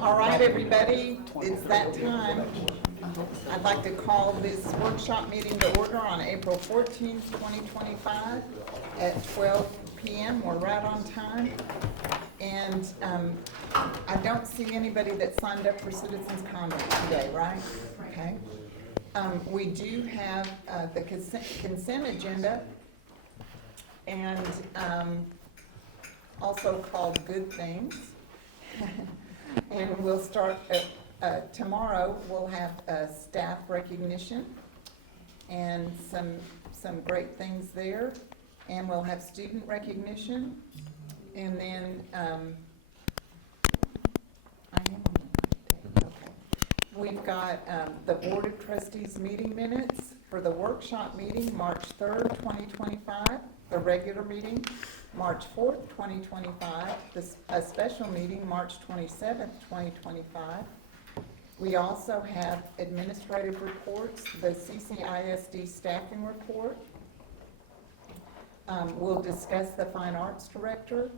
All right, everybody, it's that time. I'd like to call this workshop meeting to order on April 14th, 2025 at 12 p.m. We're right on time. And I don't see anybody that signed up for citizens' comment today, right? Okay. We do have the consent agenda, and also called good things. And we'll start, tomorrow we'll have staff recognition and some great things there. And we'll have student recognition. And then, I am on the right day, okay. We've got the Board of Trustees meeting minutes for the workshop meeting, March 3rd, 2025, the regular meeting, March 4th, 2025, a special meeting, March 27th, 2025. We also have administrative reports, the CCISD staffing report. We'll discuss the Fine Arts Director.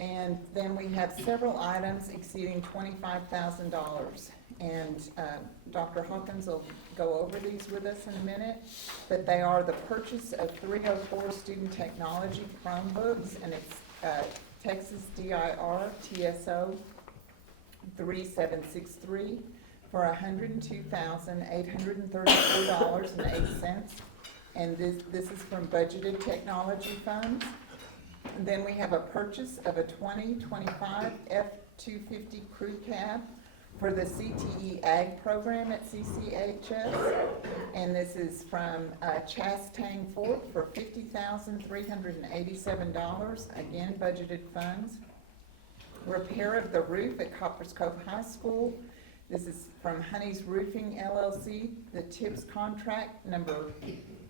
And then we have several items exceeding $25,000. And Dr. Hawkins will go over these with us in a minute. But they are the purchase of 304 student technology Chromebooks, and it's Texas DIR TSO 3763 for $102,834.08. And this is from budgeted technology funds. And then we have a purchase of a 2025 F-250 crew cab for the CTE Ag program at CCHS. And this is from Chastang Fort for $50,387, again budgeted funds. Repair of the roof at Cove High School. This is from Honey's Roofing LLC, the TIPS contract number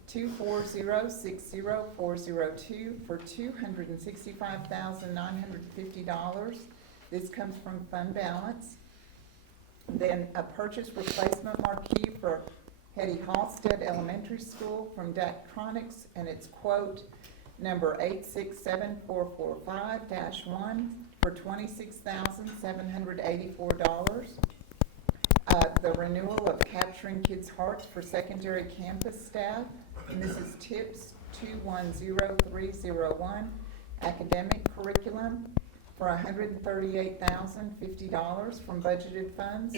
240-60402 for $265,950. This comes from fund balance. Then a purchase replacement marquee for Hetty Halstead Elementary School from Daktronics, and it's quote number 867445-1 for $26,784. The renewal of Capturing Kids' Hearts for secondary campus staff, and this is TIPS 210301, academic curriculum for $138,050 from budgeted funds.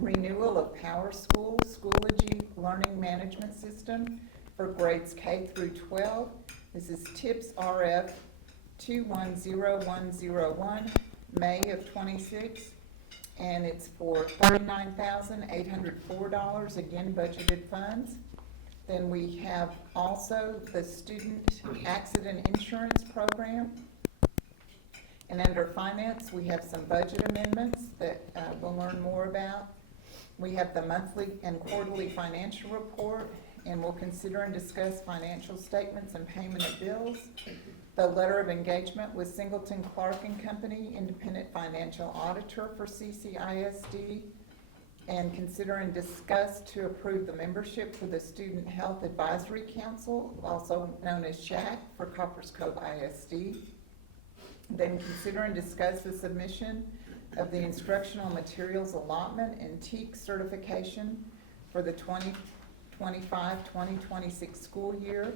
Renewal of Power School Schoology Learning Management System for grades K through 12. This is TIPS RF 210101, May of 26. And it's for $39,804, again budgeted funds. Then we have also the Student Accident Insurance Program. And under finance, we have some budget amendments that we'll learn more about. We have the monthly and quarterly financial report, and we'll consider and discuss financial statements and payment of bills. The letter of engagement with Singleton Clark and Company, independent financial auditor for CCISD, and consider and discuss to approve the membership for the Student Health Advisory Council, also known as SHAC, for Copperas Cove ISD. Then consider and discuss the submission of the instructional materials allotment and TEAC certification for the 2025-2026 school year.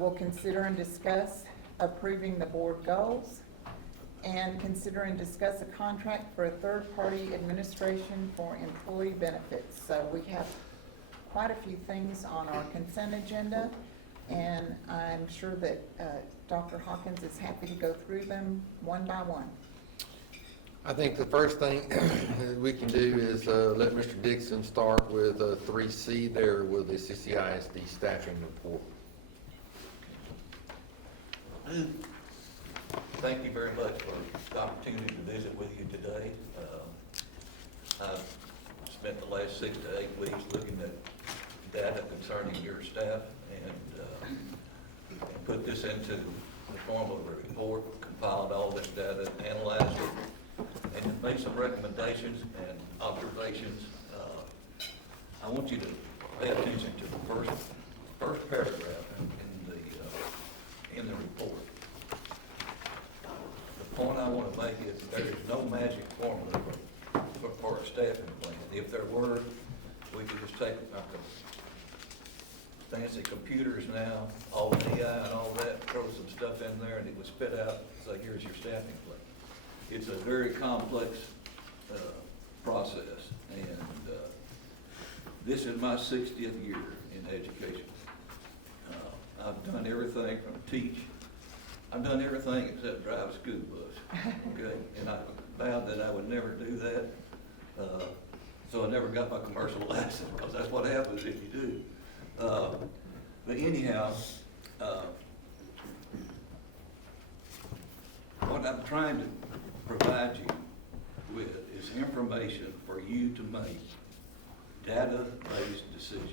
We'll consider and discuss approving the board goals, and consider and discuss a contract for a third-party administration for employee benefits. So we have quite a few things on our consent agenda, and I'm sure that Dr. Hawkins is happy to go through them one by one. I think the first thing we can do is let Mr. Dixon start with 3C there with the CCISD staffing report. Thank you very much for the opportunity to visit with you today. I've spent the last 6 to 8 weeks looking at data concerning your staff and put this into the form of a report, compiled all this data, analyzed it, and made some recommendations and observations. I want you to pay attention to the first paragraph in the report. The point I want to make is there is no magic formula for a staffing plan. If there were, we could just take our fancy computers now, all the AI and all that, throw some stuff in there, and it would spit out, say, here's your staffing plan. It's a very complex process, and this is my 60th year in education. I've done everything from teach. I've done everything except drive a school bus, okay? And I vowed that I would never do that, so I never got my commercial license, because that's what happens if you do. But anyhow, what I'm trying to provide you with is information for you to make data-based decisions.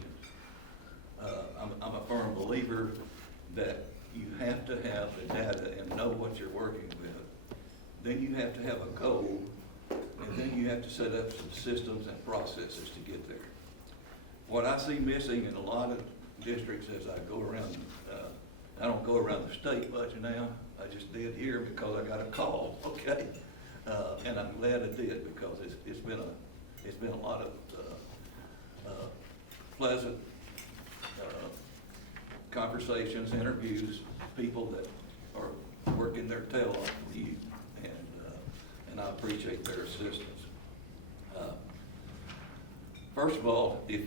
I'm a firm believer that you have to have the data and know what you're working with. Then you have to have a goal, and then you have to set up some systems and processes to get there. What I see missing in a lot of districts as I go around, I don't go around the state much now, I just did here because I got a call, okay? And I'm glad I did, because it's been a lot of pleasant conversations, interviews, people that are working their tail off for you, and I appreciate their assistance. First of all, if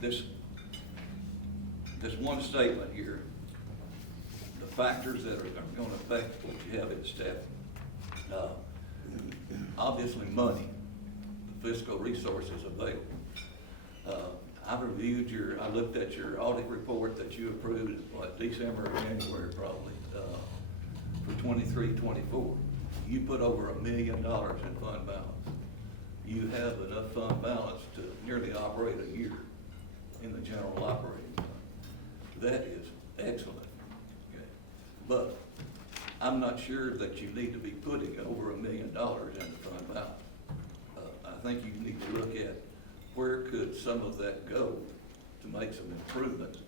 this one statement here, the factors that are going to affect what you have in staffing. Obviously money, the fiscal resources available. I looked at your audit report that you approved, what, December or January probably, for 23-24. You put over $1 million in fund balance. You have enough fund balance to nearly operate a year in the general operating fund. That is excellent, okay? But I'm not sure that you need to be putting over $1 million in the fund balance. I think you need to look at where could some of that go to make some improvements.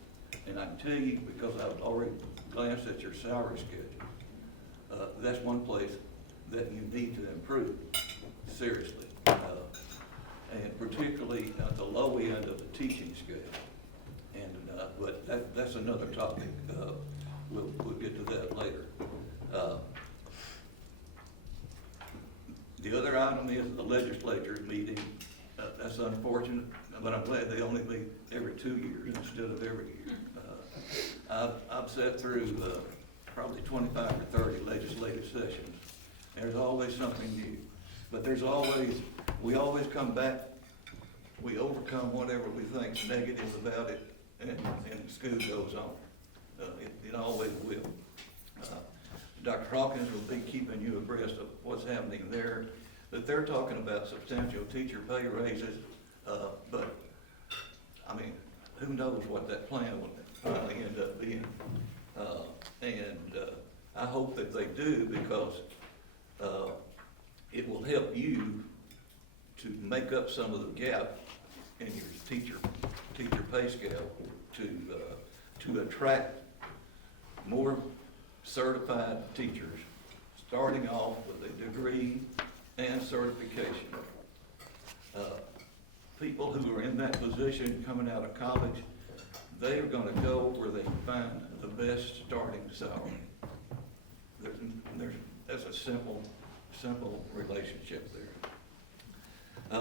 And I can tell you, because I've already glanced at your salary schedule, that's one place that you need to improve, seriously. And particularly at the low end of the teaching scale. And, but that's another topic. We'll get to that later. The other item is the legislature meeting. That's unfortunate, but I'm glad they only meet every 2 years instead of every year. I've sat through probably 25 or 30 legislative sessions. There's always something new, but we always come back, we overcome whatever we think's negative about it, and school goes on. It always will. Dr. Hawkins will be keeping you abreast of what's happening there, but they're talking about substantial teacher pay raises, but, I mean, who knows what that plan will finally end up being. I hope that they do, because it will help you to make up some of the gap in your teacher pay scale to attract more certified teachers, starting off with a degree and certification. People who are in that position coming out of college, they are going to go where they can find the best starting salary. That's a simple relationship there. I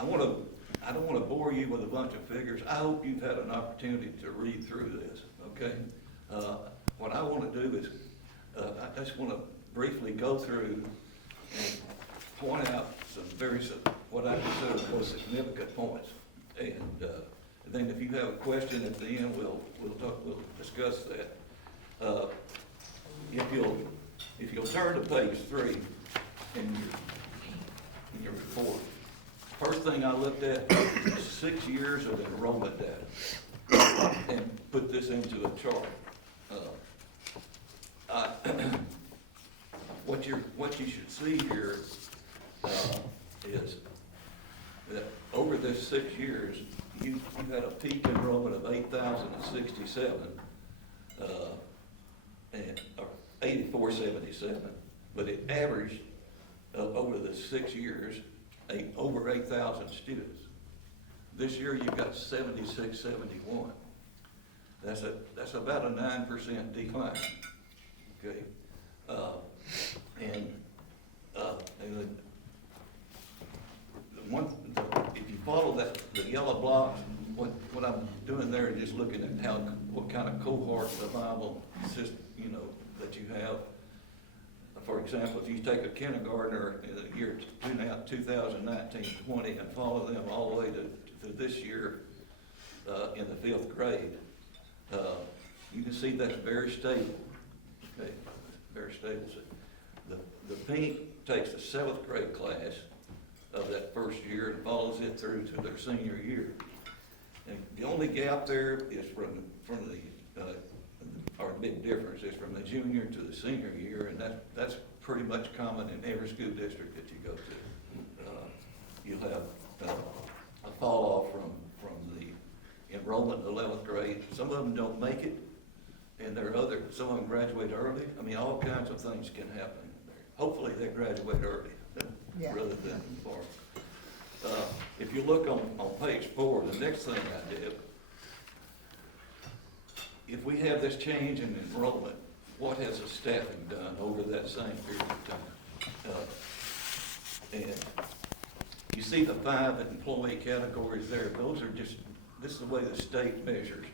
don't want to bore you with a bunch of figures. I hope you've had an opportunity to read through this, okay? What I want to do is, I just want to briefly go through and point out some what I consider the most significant points. And then if you have a question at the end, we'll discuss that. If you'll turn to page 3 in your report, first thing I looked at was 6 years of enrollment data and put this into a chart. What you should see here is that over this 6 years, you had a peak enrollment of 8,067, or 8,477, but it averaged over the 6 years, over 8,000 students. This year, you've got 7671. That's about a 9% decline, okay? And then if you follow the yellow blocks, what I'm doing there is just looking at what kind of cohort survival system, that you have. For example, if you take a kindergartner in the year 2019-20 and follow them all the way to this year in the 5th grade, you can see that's very stable. Okay, very stable. The pink takes the 7th grade class of that first year and follows it through to their senior year. And the only gap there is from the or big difference is from the junior to the senior year, and that's pretty much common in every school district that you go to. You'll have a fall off from the enrollment in the 11th grade. Some of them don't make it, and some of them graduate early. I mean, all kinds of things can happen there. Hopefully they graduate early rather than far. If you look on page 4, the next thing I did, if we have this change in enrollment, what has the staffing done over that same period of time? And you see the 5 employee categories there. This is the way the state measures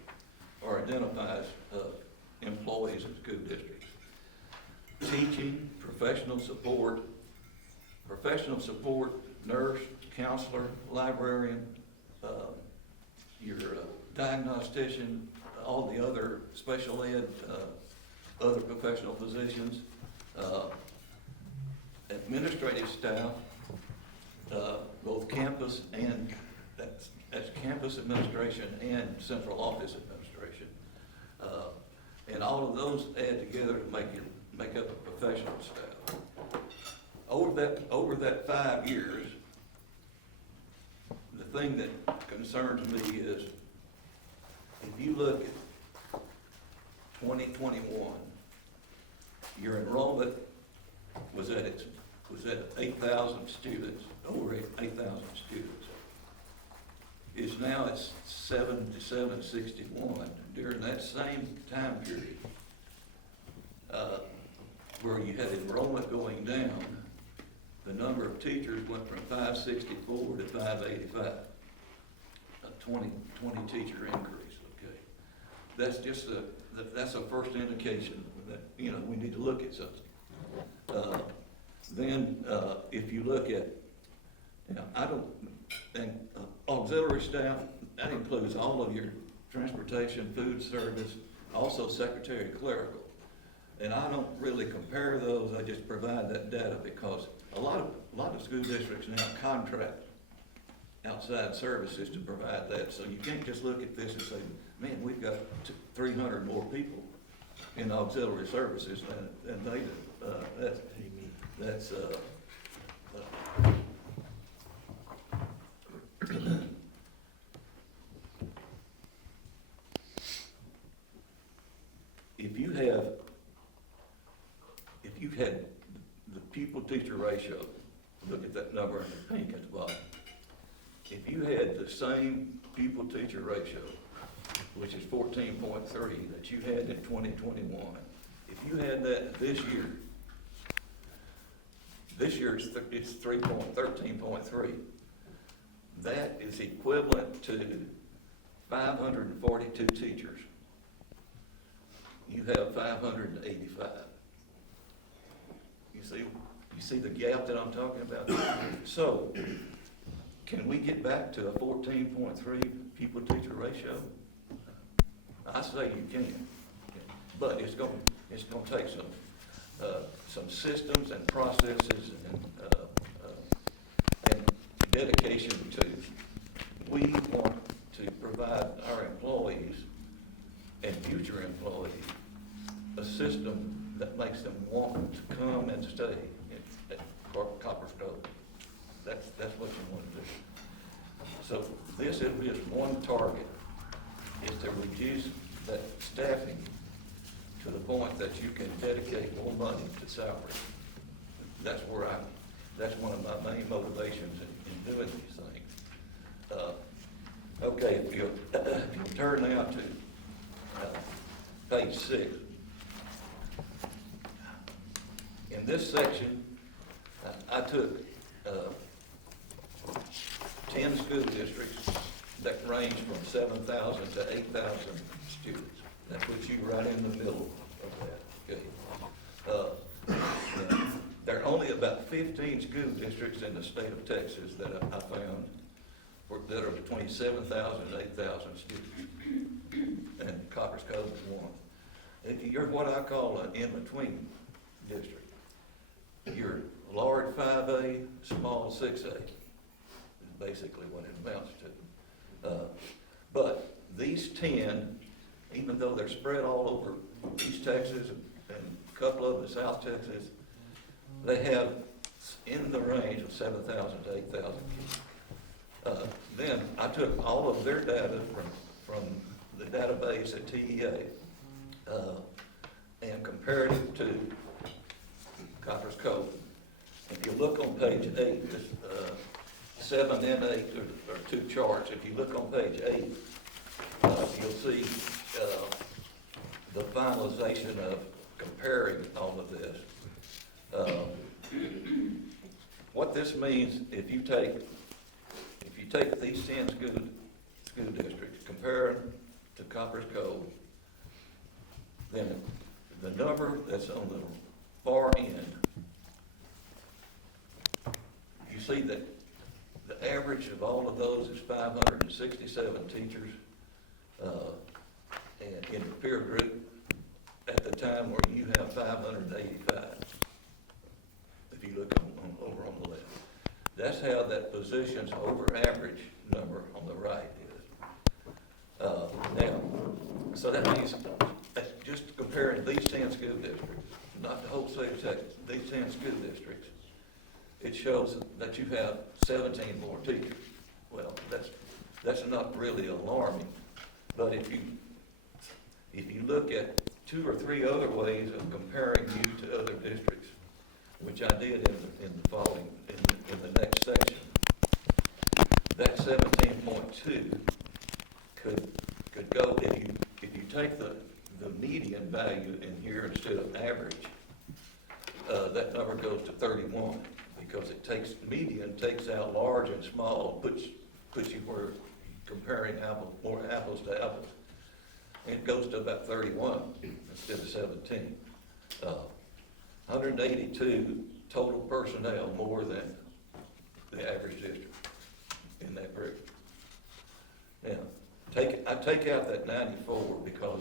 or identifies employees in school districts. Teaching, professional support, nurse, counselor, librarian, your diagnostician, all the other special ed, other professional positions, administrative staff, both campus and that's campus administration and central office administration, and all of those add together to make up a professional staff. Over that 5 years, the thing that concerns me is if you look at 2021, your enrollment was at 8,000 students, over 8,000 students. It's now at 7,761. During that same time period, where you had enrollment going down, the number of teachers went from 564 to 585, a 20 teacher increase, okay? That's just that's a first indication that, we need to look at something. Then, if you look at, auxiliary staff, that includes all of your transportation, food service, also secretary clerical. And I don't really compare those, I just provide that data because a lot of school districts now contract outside services to provide that. So you can't just look at this and say, man, we've got 300 more people in auxiliary services than they do. If you had the pupil-teacher ratio, look at that number in the pink at the bottom. If you had the same pupil-teacher ratio, which is 14.3 that you had in 2021, if you had that this year it's 13.3. That is equivalent to 542 teachers. You have 585. You see the gap that I'm talking about? So, can we get back to a 14.3 pupil-teacher ratio? I say you can, but it's going to take some systems and processes and dedication to. We want to provide our employees and future employees a system that makes them want to come and stay at Copperas Cove. That's what you want to do. So this is just one target, is to reduce that staffing to the point that you can dedicate more money to salary. That's where That's one of my main motivations in doing these things. Okay, if you turn now to page 6. In this section, I took 10 school districts that range from 7,000 to 8,000 students. That puts you right in the middle of that, okay? There are only about 15 school districts in the state of Texas that I found that are between 7,000 and 8,000 students. And Copperas Cove is one. And you're what I call an in-between district. You're large 5A, small 6A, is basically what it amounts to. But these 10, even though they're spread all over East Texas and a couple of them in South Texas, they have in the range of 7,000 to 8,000 kids. Then I took all of their data from the database at TEA and compared it to Copperas Cove. If you look on page 8, 7 and 8 are two charts. If you look on page 8, you'll see the finalization of comparing all of this. What this means, if you take these 10 school districts, compare them to Copperas Cove, then the number that's on the far end, you see that the average of all of those is 567 teachers and in the peer group at the time where you have 585. If you look over on the left. That's how that positions over average number on the right is. Now, so that means just comparing these 10 school districts, not the whole state of Texas, these 10 school districts, it shows that you have 17 more teachers. Well, that's not really alarming, but if you look at 2 or 3 other ways of comparing you to other districts, which I did in the following, in the next section, that 17.2 could go, if you take the median value in here instead of average, that number goes to 31, because median takes out large and small, puts you where you're comparing apples to apples. And it goes to about 31 instead of 17. 182 total personnel more than the average district in that group. Now, I take out that 94 because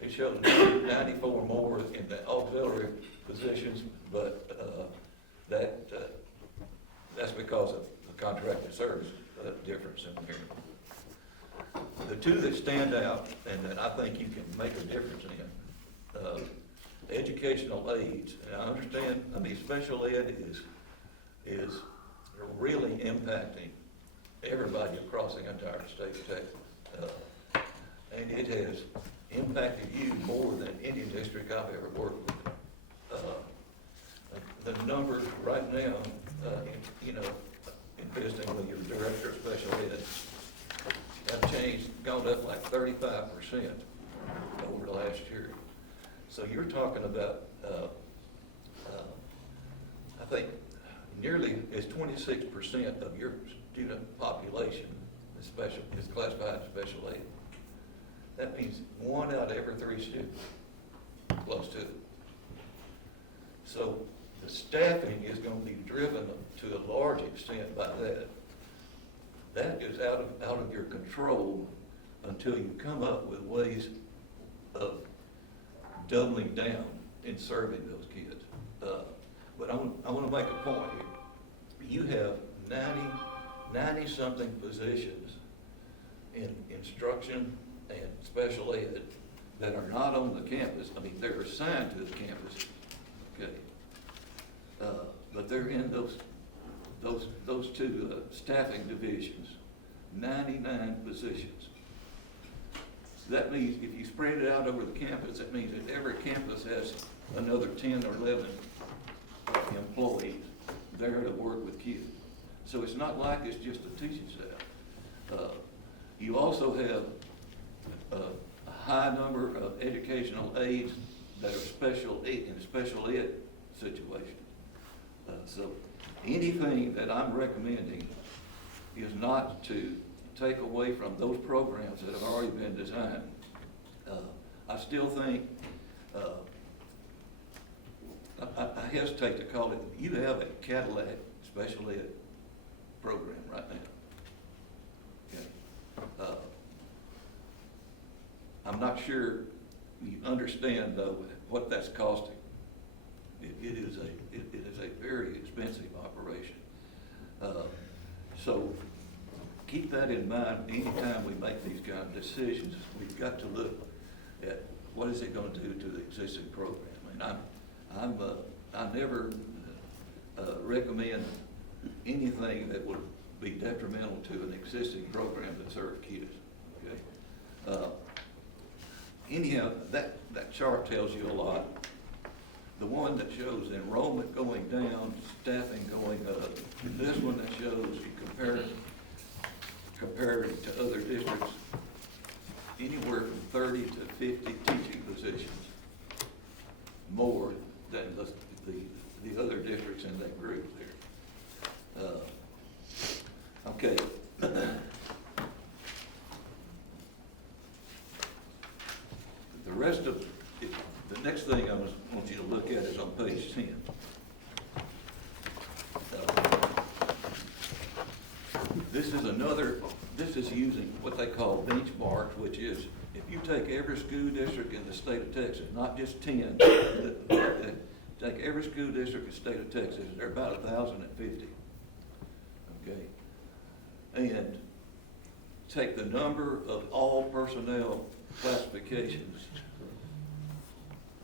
it shows 94 more in the auxiliary positions, but that's because of the contracted service difference in here. The two that stand out and that I think you can make a difference in, educational aids. And I understand, special ed is really impacting everybody across the entire state of Texas. And it has impacted you more than any district I've ever worked with. The numbers right now, in visiting with your director of special ed, have gone up like 35% over the last year. So you're talking about, I think, nearly is 26% of your student population is classified as special ed. That means 1 out of every 3 students, close to it. So the staffing is going to be driven to a large extent by that. That is out of your control until you come up with ways of doubling down in serving those kids. But I want to make a point here. You have 90-something positions in instruction and special ed that are not on the campus. They're assigned to the campus, okay? But they're in those two staffing divisions, 99 positions. That means if you spread it out over the campus, that means that every campus has another 10 or 11 employees there to work with kids. So it's not like it's just a teaching staff. You also have a high number of educational aides that are in special ed situations. So anything that I'm recommending is not to take away from those programs that have already been designed. I still think, I hesitate to call it, you have a Cadillac special ed program right now. Okay. I'm not sure you understand though what that's costing. It is a very expensive operation. So keep that in mind anytime we make these kind of decisions. We've got to look at what is it going to do to the existing program. And I never recommend anything that would be detrimental to an existing program that serves kids. Okay. Anyhow, that chart tells you a lot. The one that shows enrollment going down, staffing going up, and this one that shows you compared to other districts, anywhere from 30 to 50 teaching positions more than the other districts in that group there. Okay. The rest of the next thing I want you to look at is on page 10. This is using what they call benchmarks, which is if you take every school district in the state of Texas, not just 10, take every school district in the state of Texas, they're about 1,050. Okay? And take the number of all personnel classifications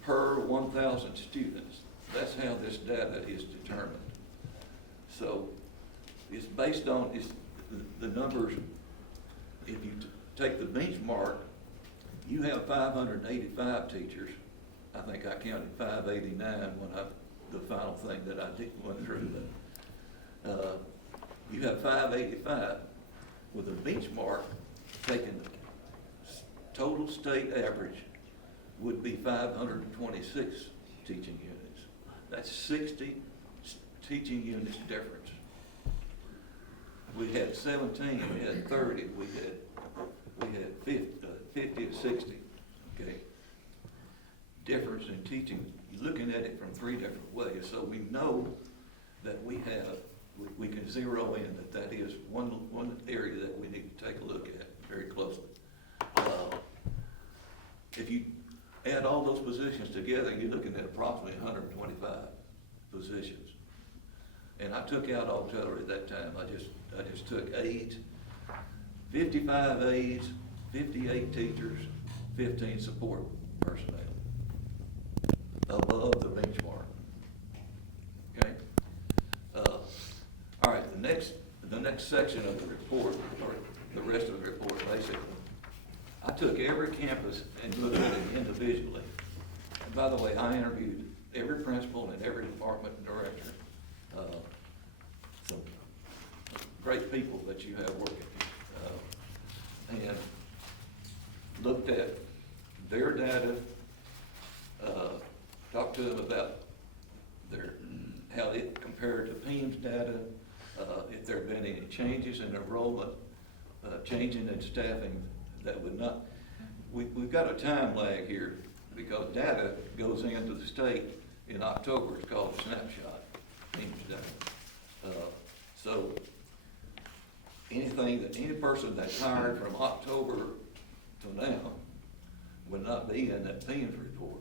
per 1,000 students. That's how this data is determined. So it's based on the numbers. If you take the benchmark, you have 585 teachers. I think I counted 589 when the final thing that I went through. You have 585 with a benchmark taking the total state average would be 526 teaching units. That's 60 teaching units difference. We had 17, we had 30, we had 50 to 60, okay? Difference in teaching, you're looking at it from 3 different ways, so we know that we can zero in that is one area that we need to take a look at very closely. If you add all those positions together, you're looking at approximately 125 positions. And I took out auxiliary at that time. I just took aides, 55 aides, 58 teachers, 15 support personnel above the benchmark. Okay. All right. The next section of the report, or the rest of the report, basically, I took every campus and looked at it individually. And by the way, I interviewed every principal and every department director. Some great people that you have working, and looked at their data, talked to them about how it compared to PEM's data, if there have been any changes in enrollment, changing in staffing that would not. We've got a time lag here because data goes into the state in October. It's called a snapshot, PEM's data. So any person that's hired from October to now would not be in that PEM's report.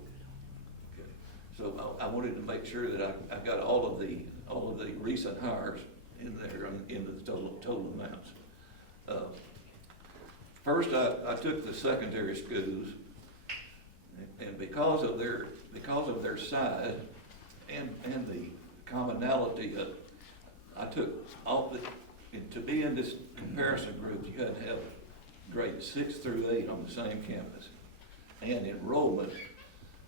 Okay. So I wanted to make sure that I got all of the recent hires in there in the total amounts. First, I took the secondary schools, and because of their size and the commonality of, I took all and to be in this comparison group, you had to have grades 6 through 8 on the same campus, and enrollment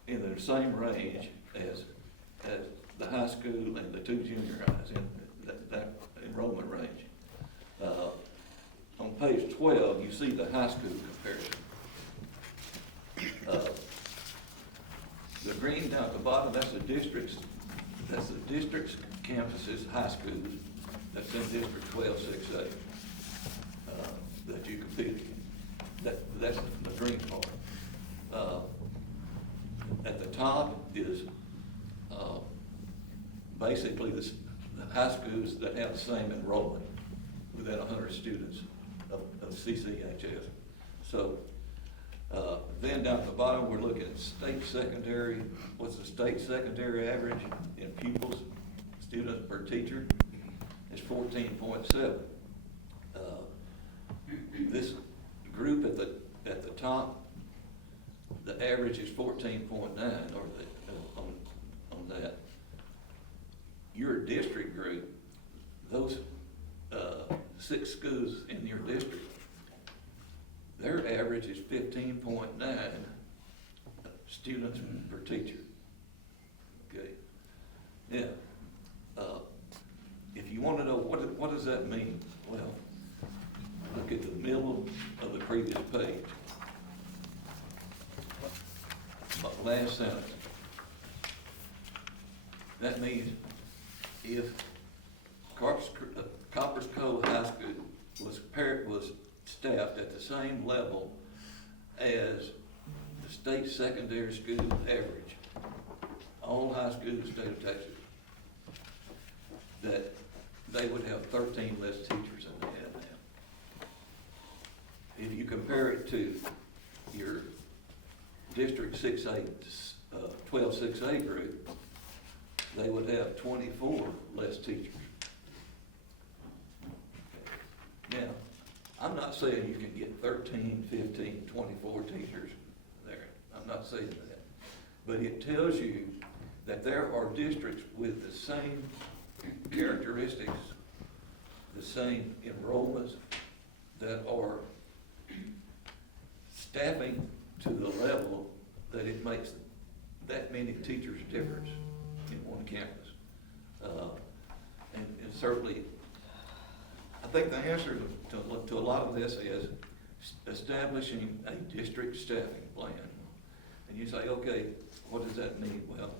in the same range as the high school and the two junior highs in that enrollment range. On page 12, you see the high school comparison. The green down at the bottom, that's the district's campuses, high schools, that's in District 12-6A, that you compete in. That's the green part. At the top is, basically the high schools that have the same enrollment within 100 students of CCHS. So, then down at the bottom, we're looking at state secondary. What's the state secondary average in pupils, students per teacher? It's 14.7. This group at the top, the average is 14.9 on that. Your district group, those 6 schools in your district, their average is 15.9 students per teacher. Okay. Yeah. If you want to know what does that mean, well, look at the middle of the previous page. Last sentence. That means if Copperas Cove High School was staffed at the same level as the state secondary school average, all high schools in the state of Texas, that they would have 13 less teachers than they have now. If you compare it to your District 6A, 12-6A group, they would have 24 less teachers. Now, I'm not saying you can get 13, 15, 24 teachers there. I'm not saying that. But it tells you that there are districts with the same characteristics, the same enrollments, that are staffing to the level that it makes that many teachers difference in one campus. And certainly, I think the answer to a lot of this is establishing a district staffing plan. And you say, okay, what does that mean? Well,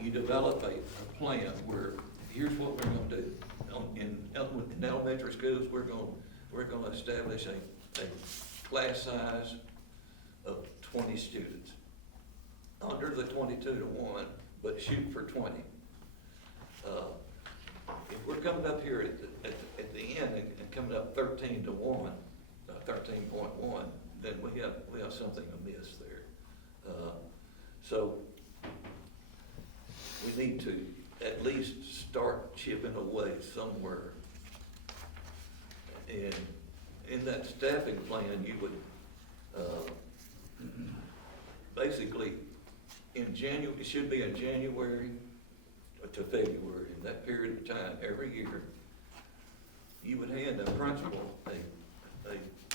you develop a plan where here's what we're going to do. In elementary schools, we're going to establish a class size of 20 students, under the 22-to-1, but shoot for 20. If we're coming up here at the end and coming up 13-to-1, 13.1, then we have something amiss there. So we need to at least start chipping away somewhere. And in that staffing plan, you would basically it should be in January to February, in that period of time, every year, you would hand the principal a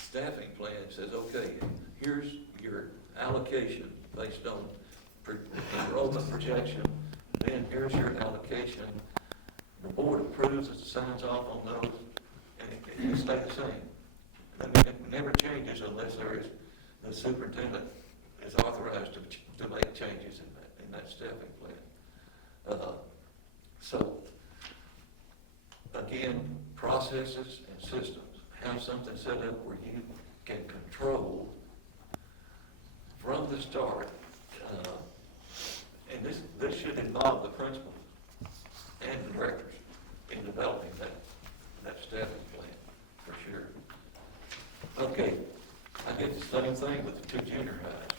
staffing plan that says, okay, here's your allocation based on enrollment projection, then here's your allocation. The board approves and signs off on those, and it stays the same. It never changes unless the superintendent is authorized to make changes in that staffing plan. So, again, processes and systems. Have something set up where you can control from the start, and this should involve the principal and the directors in developing that staffing plan, for sure. Okay, I did the same thing with the 2 junior highs.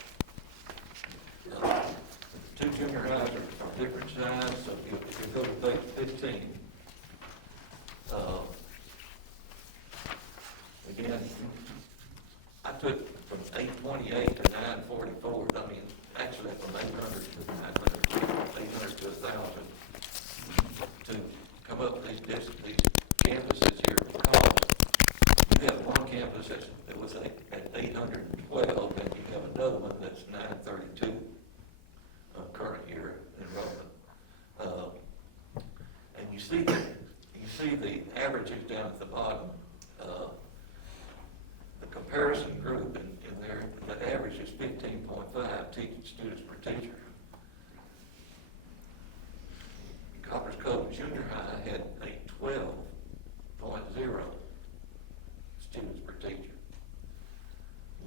2 junior highs are different size, so if you go to page 15, again, I took from 828 to 944, I mean, actually from 800 to 900, 800 to 1,000, to come up with these campuses here, because you have one campus that was at 812, and you have another one that's 932 current see the averages down at the bottom. The comparison group in there, the average is 15.5 teaching students per teacher. Copperas Cove Junior High had a 12.0 students per teacher.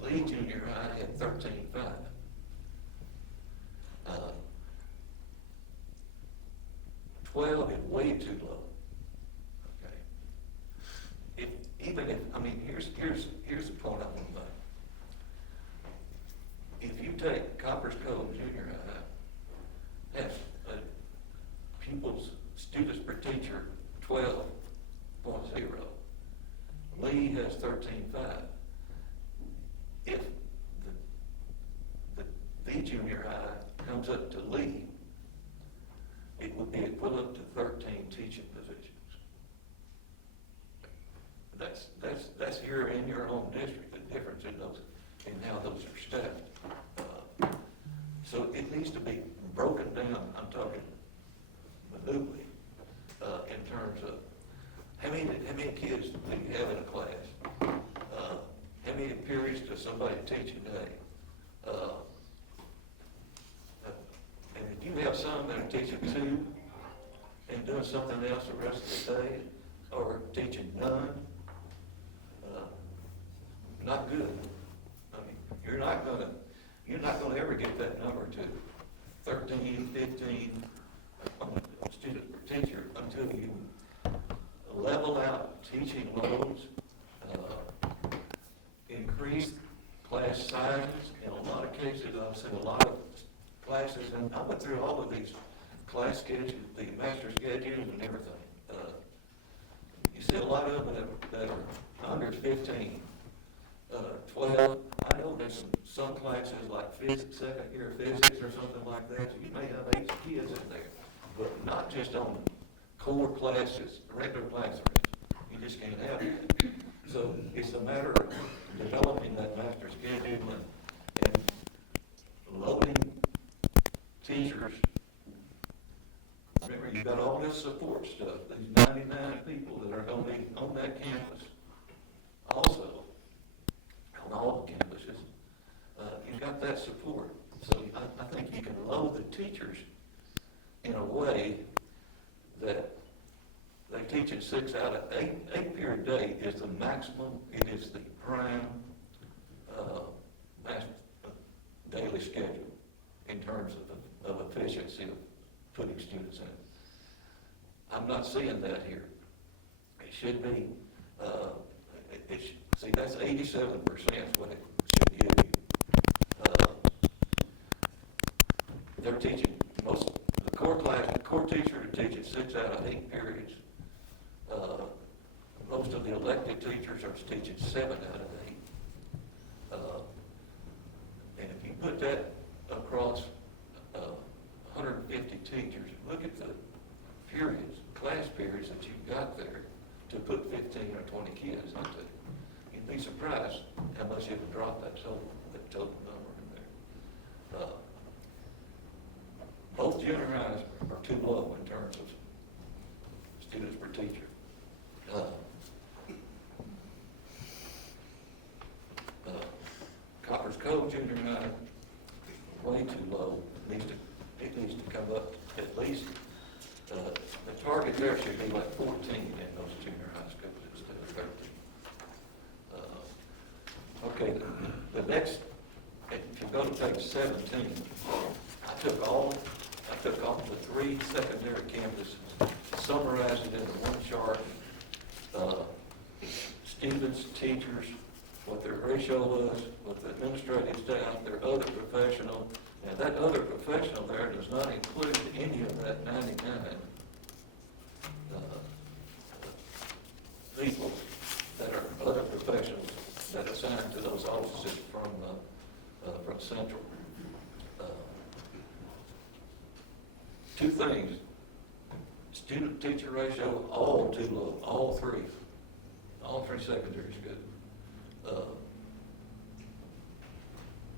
Lee Junior High had 13.5. 12 is way too low. Okay. Here's the point I want to make. If you take Copperas Cove Junior High, that's pupils, students per teacher, 12.0. Lee has 13.5. If the junior high comes up to Lee, it would be equivalent to 13 teaching positions. That's here in your own district, the difference in those, in how those are staffed. So it needs to be broken down. I'm talking minutely, in terms of how many kids do you have in a class? How many periods does somebody teach a day? And if you have some that are teaching 2 and doing something else the rest of the day, or teaching none, not good. I mean, you're not gonna ever get that number to 13, 15 students per teacher until you level out teaching loads, increase class sizes. In a lot of cases, I've seen a lot of classes, and I went through all of these class schedules, the master schedules and everything. You see a lot of them that are under 15, 12. I know there's some classes like physics, second year physics or something like that, so you may have 8 kids in there, but not just on core classes, regular classrooms. You just can't have that. So it's a matter of developing that master schedule and loading teachers. Remember, you've got all this support stuff, these 99 people that are going to be on that campus. Also, on all the campuses, you've got that support. So I think you can load the teachers in a way that they teach at 6 out of 8. 8-period day is the maximum. It is the prime daily schedule in terms of efficiency of putting students in. I'm not seeing that here. It should be. See, that's 87% is what it should give you. They're teaching the core teachers are teaching 6 out of 8 periods. Most of the elective teachers are teaching 7 out of 8. And if you put that across 150 teachers, look at the periods, class periods that you've got there to put 15 or 20 kids into. You'd be surprised how much it would drop that total number in there. Both junior highs are too low in terms of students per teacher. Copperas Cove Junior High, way too low. It needs to come up at least. The target there should be like 14 in those junior high schools instead of 13. Okay, the next, if you go to page 17, I took all the 3 secondary campuses, summarized it into one chart. Students, teachers, what their ratio was, what the administrative staff, their other professional, and that other professional there does not include any of that 99 people that are other professionals that are assigned to those offices from Central. 2 things: student-teacher ratio, all too low, all 3 secondary schools.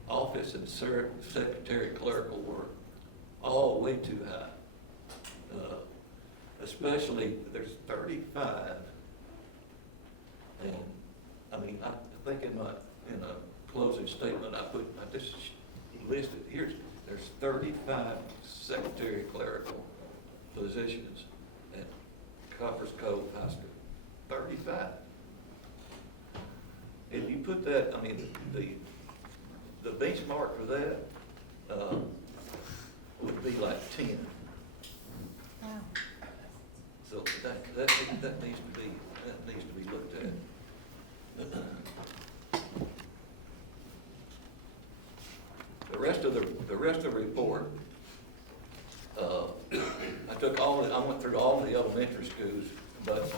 Office and secretary clerical work, all way too high. The especially, there's 35. And, I mean, I think in a closing statement, I just listed, there's 35 secretary clerical positions at Copperas Cove High School. 35. If you put that, I mean, the benchmark for that, would be like 10. Wow. So that needs to be looked at. The rest of the report, I went through all the elementary schools, but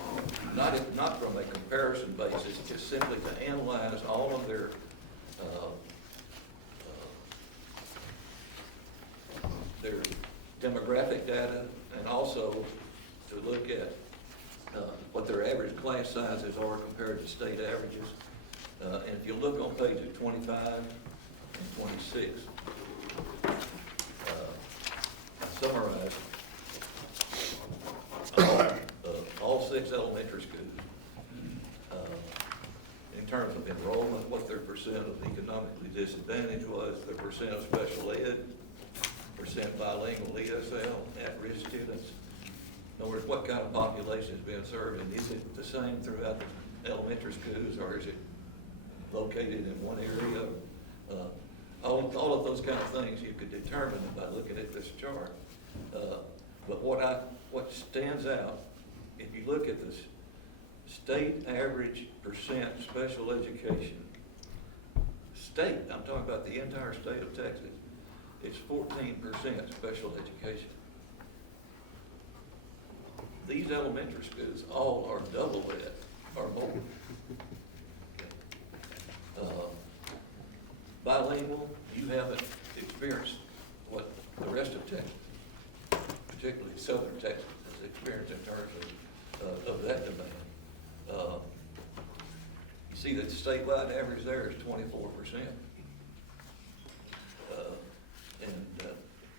not from a comparison basis, just simply to analyze all of their demographic data, and also to look at what their average class sizes are compared to state averages. And if you look on pages 25 and 26, I summarized all 6 elementary schools in terms of enrollment, what their percent of economically disadvantaged was, their percent of special ed, percent bilingual ESL, at-risk students. In other words, what kind of population is being served, and is it the same throughout the elementary schools, or is it located in one area? All of those kind of things you could determine by looking at this chart. But what stands out, if you look at this state average percent special education, I'm talking about the entire state of Texas, it's 14% special education. These elementary schools all are double that or more. Bilingual, you haven't experienced what the rest of Texas, particularly southern Texas, has experienced in terms of that demand. You see that the statewide average there is 24%. And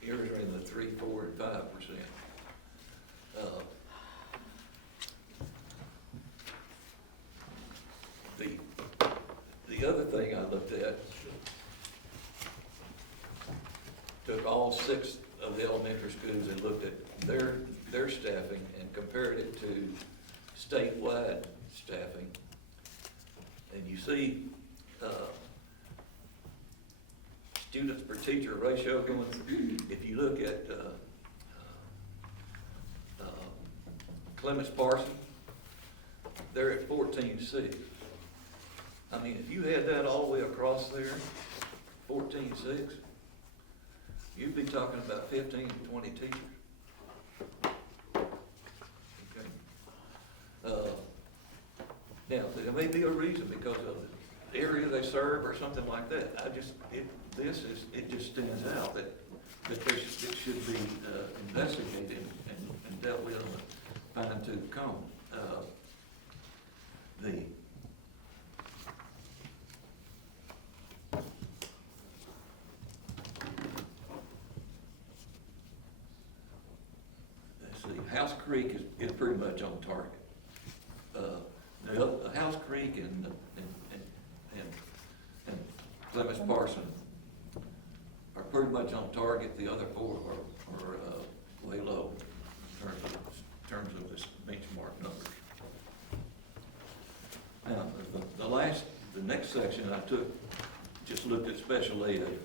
yours are in the 3, 4, and 5%. The other thing I looked at, took all 6 of the elementary schools and looked at their staffing and compared it to statewide staffing. And you see students per teacher ratio going, if you look at Clemens Parson, they're at 14.6. I mean, if you had that all the way across there, 14.6, you'd be talking about 15 to 20 teachers. Okay. Now, there may be a reason because of the area they serve or something like that. It just stands out that it should be investigated and dealt with on a fine-tooth comb. Let's see, House Creek is pretty much on target. House Creek and Clemens Parson are pretty much on target. The other 4 are way low in terms of this benchmark numbers. Now, the next section I took, just looked at special ed.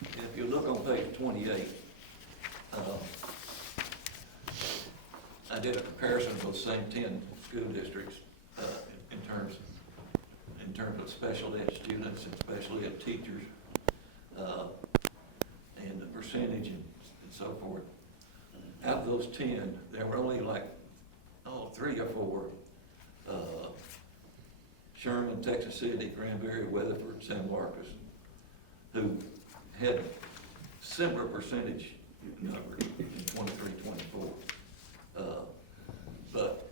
And if you look on page 28, I did a comparison of those same 10 school districts in terms of special ed students and special ed teachers, and the percentage and so forth. Out of those 10, there were only like 3 or 4, Sherman, Texas City, Granbury, Weatherford, San Marcos, who had similar percentage numbers in 23, 24. But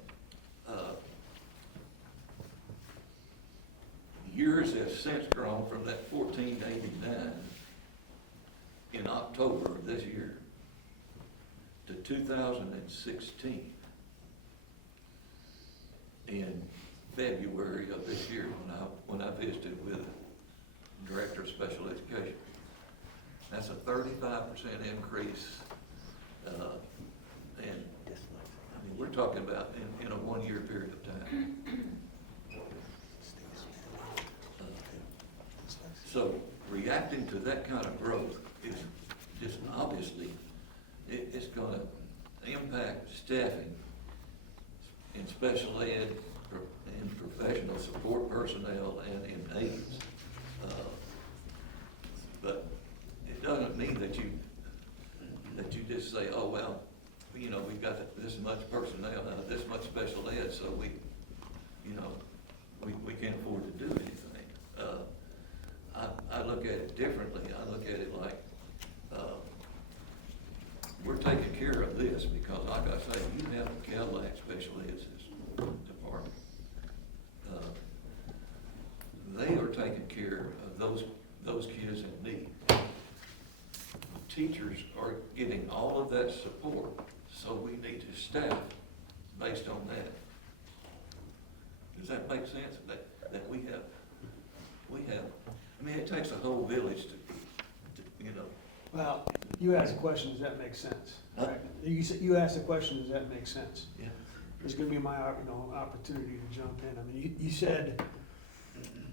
yours has since grown from that 1489 in October of this year to 2016. in February of this year when I visited with the Director of Special Education. That's a 35% increase, and I mean, we're talking about in a 1 year period of time. So reacting to that kind of growth is just obviously, it's gonna impact staffing in special ed, in professional support personnel, and in aides. But it doesn't mean that you just say, oh, well, you know, we've got this much personnel, this much special ed, so we can't afford to do anything. I look at it differently. I look at it like, we're taking care of this because, like I say, you have a Cadillac Special Ed department. They are taking care of those kids in need. Teachers are getting all of that support, so we need to staff based on that. Does that make sense? That we have, I mean, it takes a whole village to you know. Well, you asked the question, does that make sense? Huh? Right. You asked the question, does that make sense? Yeah. It's gonna be my, opportunity to jump in. I mean, you said,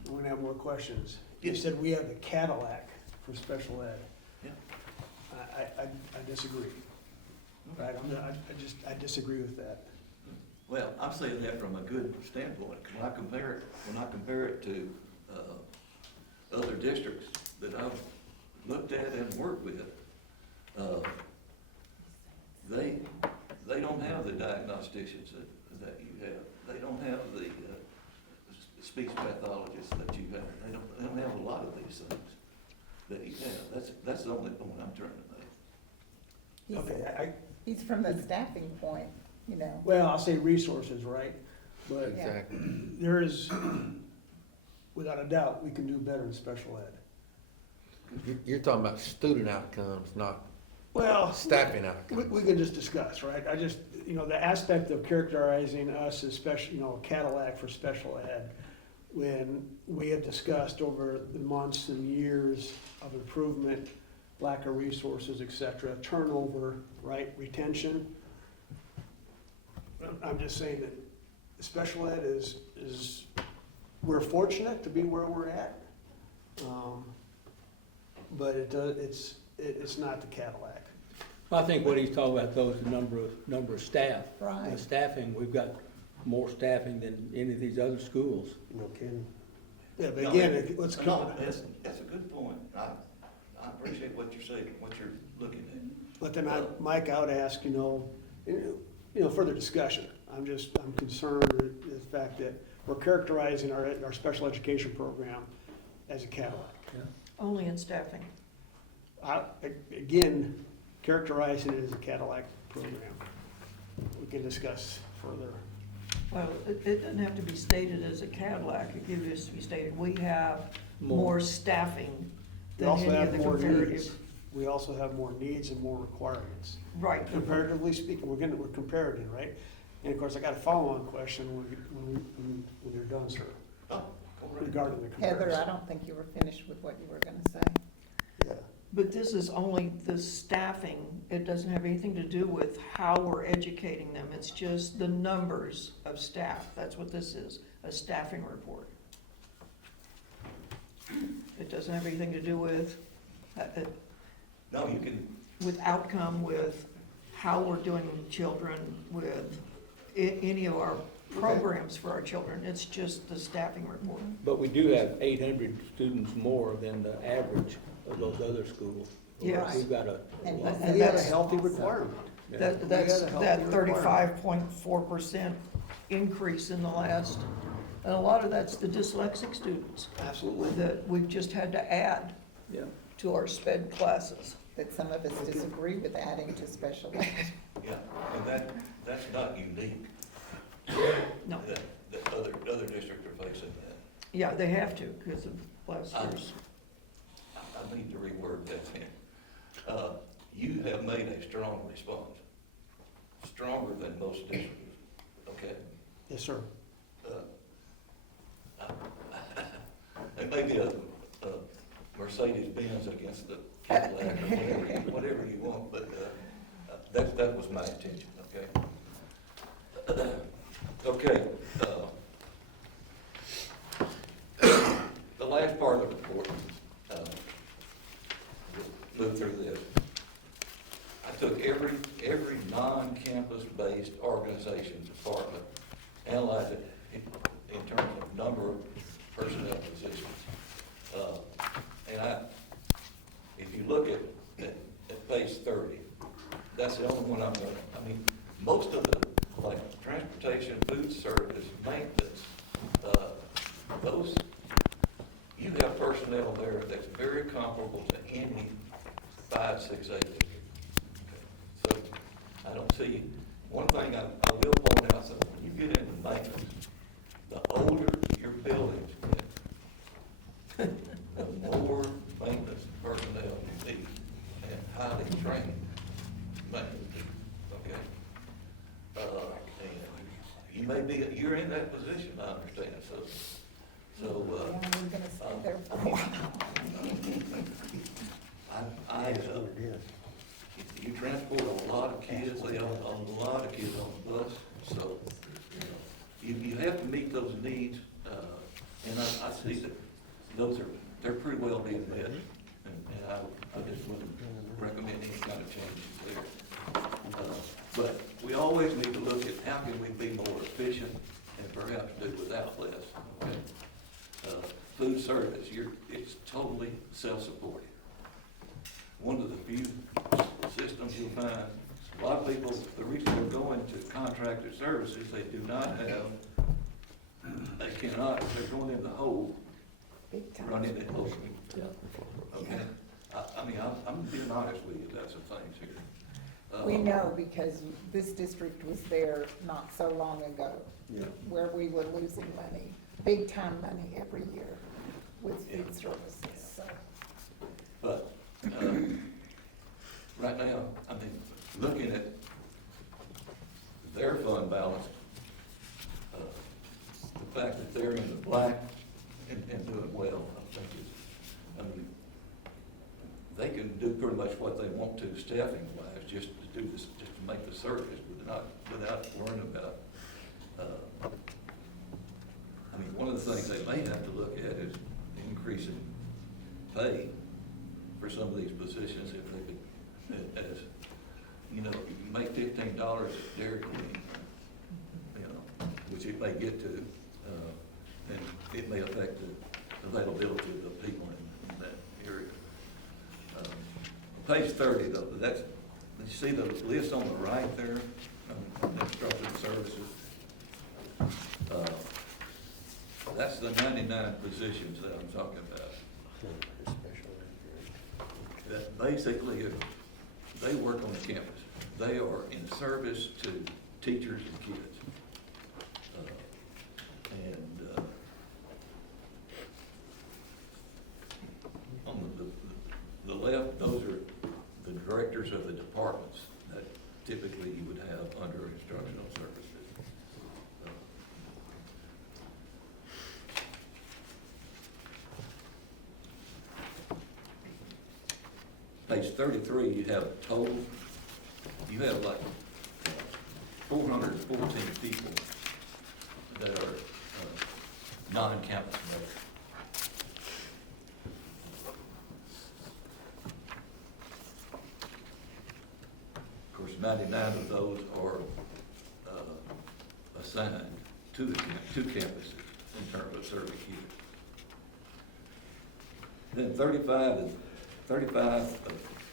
we're gonna have more questions. You Yes. said we have the Cadillac for special ed. Yeah. I disagree. Right, I disagree with that. Well, I'm saying that from a good standpoint. When I compare it to other districts that I've looked at and worked with, they don't have the diagnosticians that you have. They don't have the speech pathologists that you have. They don't have a lot of these things that you have. That's the only point I'm trying to make. Okay, He's from the staffing point, you know. well, I'll say resources, right? But Exactly. there is, without a doubt, we can do better in special ed. You're talking about student outcomes, not Well, staffing outcomes. we can just discuss, right? The aspect of characterizing us as special, Cadillac for special ed, when we have discussed over the months and years of improvement, lack of resources, et cetera, turnover, right, retention. I'm just saying that special ed is, we're fortunate to be where we're at. But it's not the Cadillac. I think what he's talking about, though, is the number of staff. Right. The staffing, we've got more staffing than any of these other schools. No kidding. Yeah, but No, again, let's no, come. that's a good point. I appreciate what you're saying, what you're looking at. But then Mike, I would ask, further discussion. I'm concerned with the fact that we're characterizing our special education program as a Cadillac. Only in staffing. Again, characterizing it as a Cadillac program. We can discuss further. Well, it doesn't have to be stated as a Cadillac. It could just be stated, we have more staffing We than also any of have the more comparative. needs. We also have more needs and more requirements. Right. Comparatively speaking, we're comparative, right? And of course, I got a follow-on question when you're done, sir, Oh, go right. regarding the comparison. Heather, I don't think you were finished with what you were gonna say. Yeah. But this is only the staffing. It doesn't have anything to do with how we're educating them. It's just the numbers of staff. That's what this is, a staffing report. It doesn't have anything to do with, No, you can, with outcome, with how we're doing with children, with any of our programs for our children. It's just the staffing report. But we do have 800 students more than the average of those other schools. Yes. We've got a, And lot- And we had a that's healthy awesome. requirement. That's We had a healthy that requirement. 35.4% increase in the last, and a lot of that's the dyslexic students Absolutely. that we've just had to add yeah. to our sped classes. That some of us disagree with adding to special ed. yeah, and that's not unique. No, That other districts are facing that. yeah, they have to because of last year's. I need to reword that thing. You have made a strong response, stronger than most districts, okay? Yes, sir. maybe a Mercedes-Benz against the Cadillac or whatever you want, but, that was my intention, okay? Okay, the last part of the report, move through this. I took every non-campus based organization, department, analyzed it in terms of number of personnel positions. And if you look at page 30, that's the only one I'm gonna, I mean, most of the, like, transportation, food service, maintenance, those, you have personnel there that's very comparable to any 5, 6, 8 district. So I don't see, one thing I will point out, so when you get into maintenance, the older your buildings get, the more maintenance personnel you need, and highly trained maintenance people, okay? And you may be, you're in that position, I understand, so, Yeah, we're gonna stay there for a while. You transport a lot of kids, they have a lot of kids on the bus, so, you have to meet those needs, and I see that they're pretty well being met, and I just wouldn't recommend any kind of changes there. But we always need to look at how can we be more efficient and perhaps do without less, okay? Food service, it's totally self-supporting. One of the few systems you'll find, a lot of people, the reason they're going to contracted services, they do not have, they cannot, they're going in the hole, Big time. running it locally. Okay? I mean, I'm being honest with you, that's the things here. We know because this district was there not so long ago, where we were losing money, big time money every year with food services, so. But, right now, I mean, looking at their fund balance, the fact that they're in the black and doing well, I think is, I mean, they can do pretty much what they want to staffing wise, just to do this, just to make the service, without worrying about, I mean, one of the things they may have to look at is increasing pay for some of these positions if they could, as, you know, you can make $15 at Dairy Queen, you know, which it may get to, and it may affect the availability of the people in that area. Page 30 though, that's, you see the list on the right there, instructional services. That's the 99 positions that I'm talking about. That basically, they work on the campus. They are in service to teachers and kids. On the left, those are the directors of the departments that typically you would have under instructional services. Page 33, you have total, you have like 414 people that are non-campus members. Of course, 99 of those are assigned to campuses in terms of serving kids. Then 35,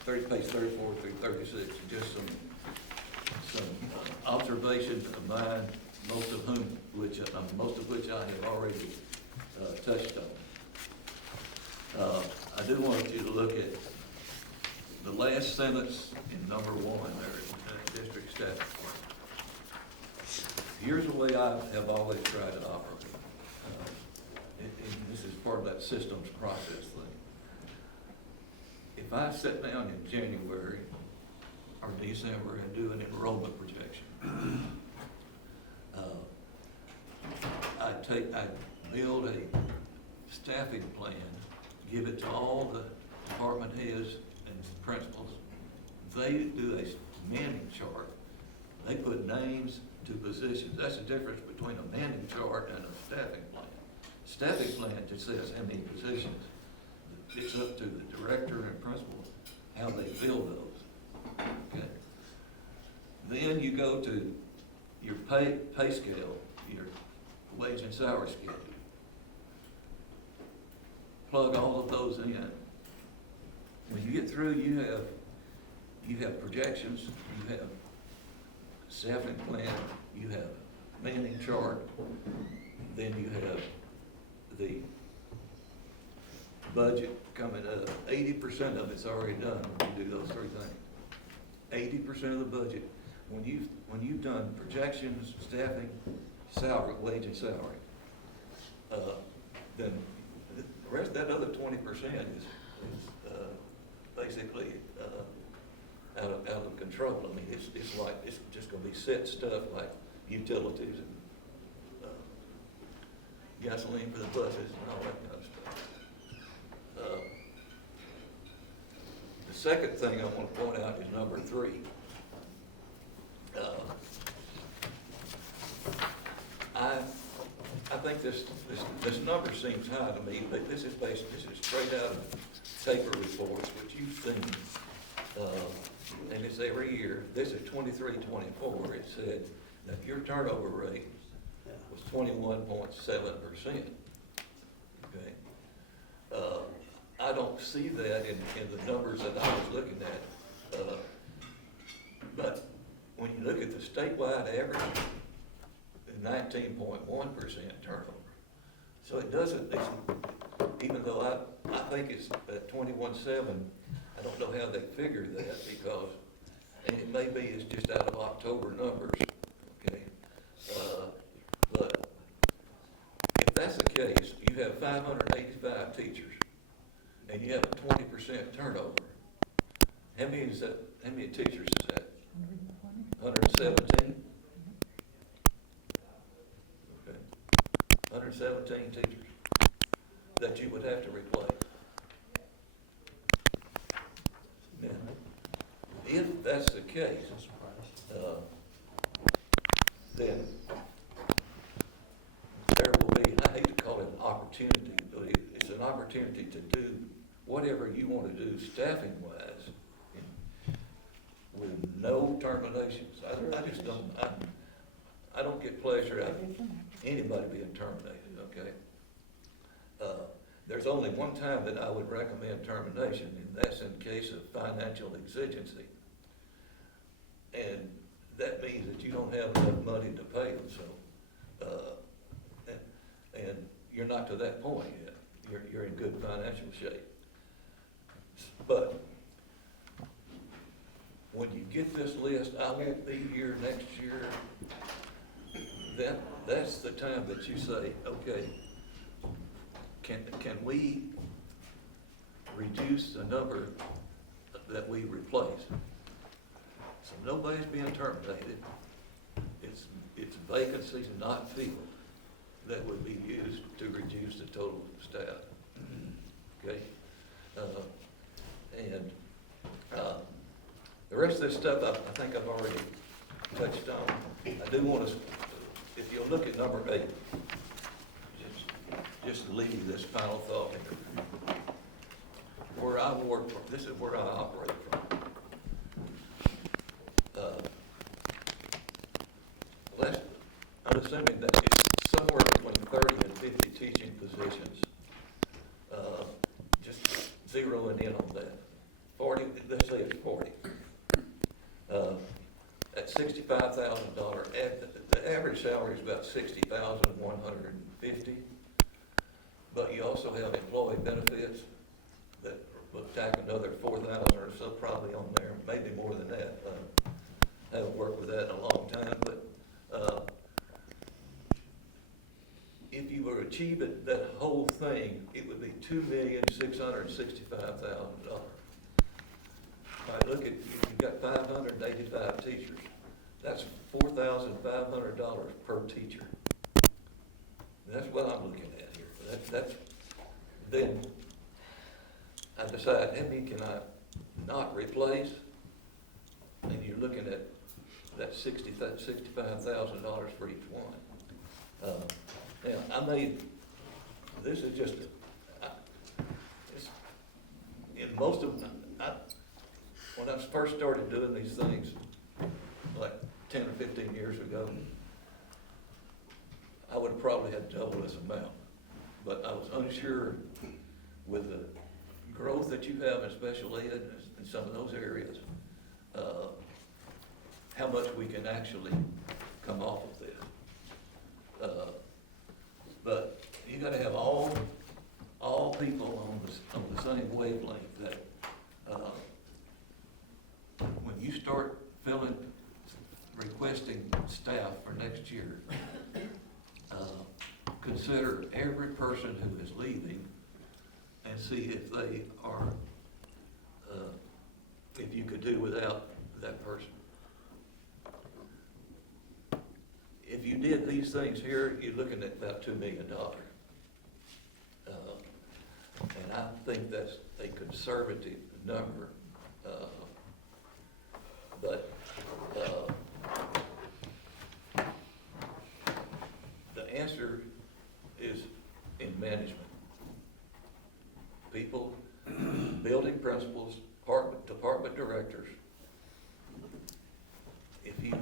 page 34 through 36, just some observations of mine, most of which I have already touched on. I do want you to look at the last sentence in number 1 there, district staff. Here's the way I have always tried to operate. And this is part of that systems process thing. If I sit down in January or December and do an enrollment projection, I build a staffing plan, give it to all the department heads and principals. They do a manning chart. They put names to positions. That's the difference between a manning chart and a staffing plan. Staffing plan just says how many positions. It's up to the director and principal how they fill those. Okay. Then you go to your pay scale, your wage and salary schedule. Plug all of those in. When you get through, you have projections, you have staffing plan, you have manning chart, then you have the budget coming up. 80% of it's already done when you do those three things. 80% of the budget, when you've done projections, staffing, salary, wage and salary, then the rest, that other 20% is basically out of control. I mean, it's like, it's just gonna be set stuff like utilities and gasoline for the buses and all that kind of stuff. The second thing I want to point out is number 3. I think this number seems high to me, but this is straight out of paper reports, which you've seen, and it's every year. This is 23-24. It said that your turnover rate was 21.7%. Okay. I don't see that in the numbers that I was looking at. But when you look at the statewide average, 19.1% turnover. So it doesn't, even though I think it's at 21.7, I don't know how they figured that because, and it may be it's just out of October numbers, okay? But if that's the case, you have 585 teachers and you have a 20% turnover. How many teachers is that? 117? 117 teachers that you would have to replace. Now, if that's the case, then there will be, I hate to call it an opportunity, but it's an opportunity to do whatever you want to do staffing-wise with no terminations. I just don't, I don't get pleasure out of anybody being terminated, okay? There's only one time that I would recommend termination, and that's in case of financial exigency. And that means that you don't have enough money to pay them, so, and you're not to that point yet. You're in good financial shape. But when you get this list, I won't be here next year, that's the time that you say, okay, can we reduce the number that we replace? So nobody's being terminated. It's vacancies not filled that would be used to reduce the total staff. Okay? The rest of this stuff I think I've already touched on. I do want to, if you'll look at number 8, just to leave you this final thought here. Where I work from, this is where I operate from. I'm assuming that it's somewhere between 30 and 50 teaching positions. Just zeroing in on that. 40, let's say it's 40. At $65,000, the average salary is about $60,150. But you also have employee benefits that will tack another $4,000 or so probably on there, maybe more than that. I haven't worked with that in a long time, but if you were achieving that whole thing, it would be $2,665,000. All right, look at, you've got 585 teachers. That's $4,500 per teacher. That's what I'm looking at here. then I decide, how many can I not replace? And you're looking at that $65,000 for each one. Now, this is just, in most of them, when I first started doing these things, like 10 or 15 years ago, I would have probably had double this amount. But I was unsure with the growth that you have in special ed in some of those areas, how much we can actually come off of this. But you gotta have all people on the same wavelength that, when you start requesting staff for next year, consider every person who is leaving and see if they are, if you could do without that person. If you did these things here, you're looking at about $2 million. And I think that's a conservative number. But the answer is in management. People, building principals, department directors. If you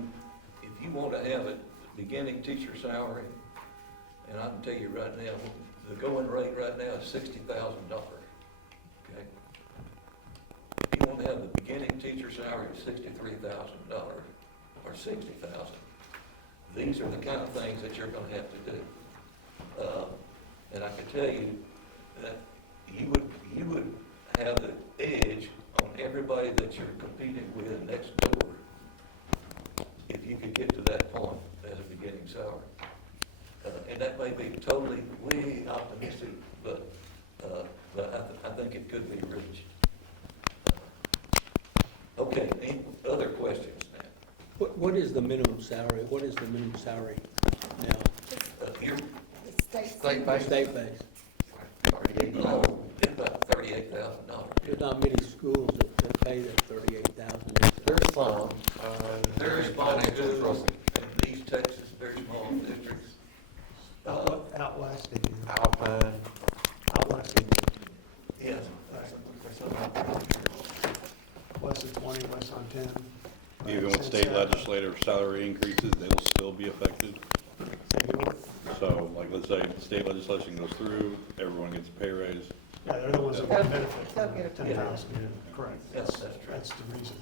want to have a beginning teacher salary, and I can tell you right now, the going rate right now is $60,000. Okay? If you want to have the beginning teacher salary of $63,000 or $60,000, these are the kind of things that you're going to have to do. And I can tell you that you would have the edge on everybody that you're competing with next door if you could get to that point as a beginning salary. And that may be totally way optimistic, but I think it could be reached. Okay, any other questions now? What is the minimum salary? What is the minimum salary now? You're State-based. State-based. about $38,000. There's not many schools that pay that 38,000. There's some. Very small Financial schools trust. in East Texas, very small districts. Out west, Alpine. out west, Yes. west of 20, west on 10. Even with state legislative salary increases, they will still be affected. So, like, let's say the state legislation goes through, everyone gets a pay raise. Yeah, they're the ones that will benefit They'll from get a the 10,000, yeah, correct. Yes, that's true. That's the reason.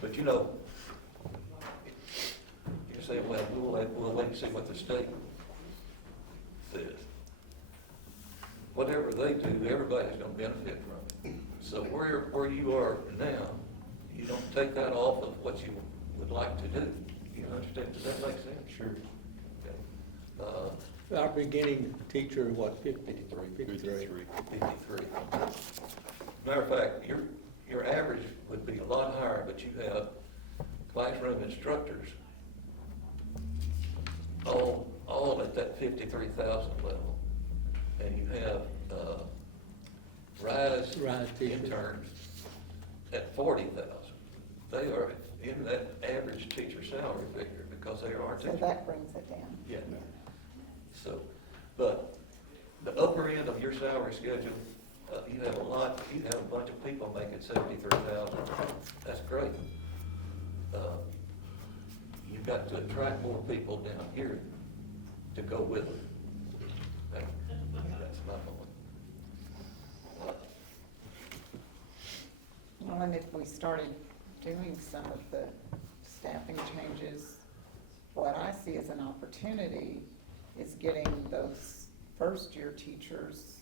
But you know, you say, well, we'll wait and see what the state says. Whatever they do, everybody's gonna benefit from it. So where you are now, you don't take that off of what you would like to do. You understand? Does that make sense? Sure. Okay. Our beginning teacher, what, 53? 53. 53. Matter of fact, your average would be a lot higher, but you have classroom instructors all at that 53,000 level. And you have, rise teachers. interns at 40,000. They are in that average teacher salary figure because they are So teachers. that brings it down. Yeah. So, but the upper end of your salary schedule, you have a bunch of people making 73,000. That's great. You've got to attract more people down here to go with them. That's my point. Well, and if we started doing some of the staffing changes, what I see as an opportunity is getting those first-year teachers,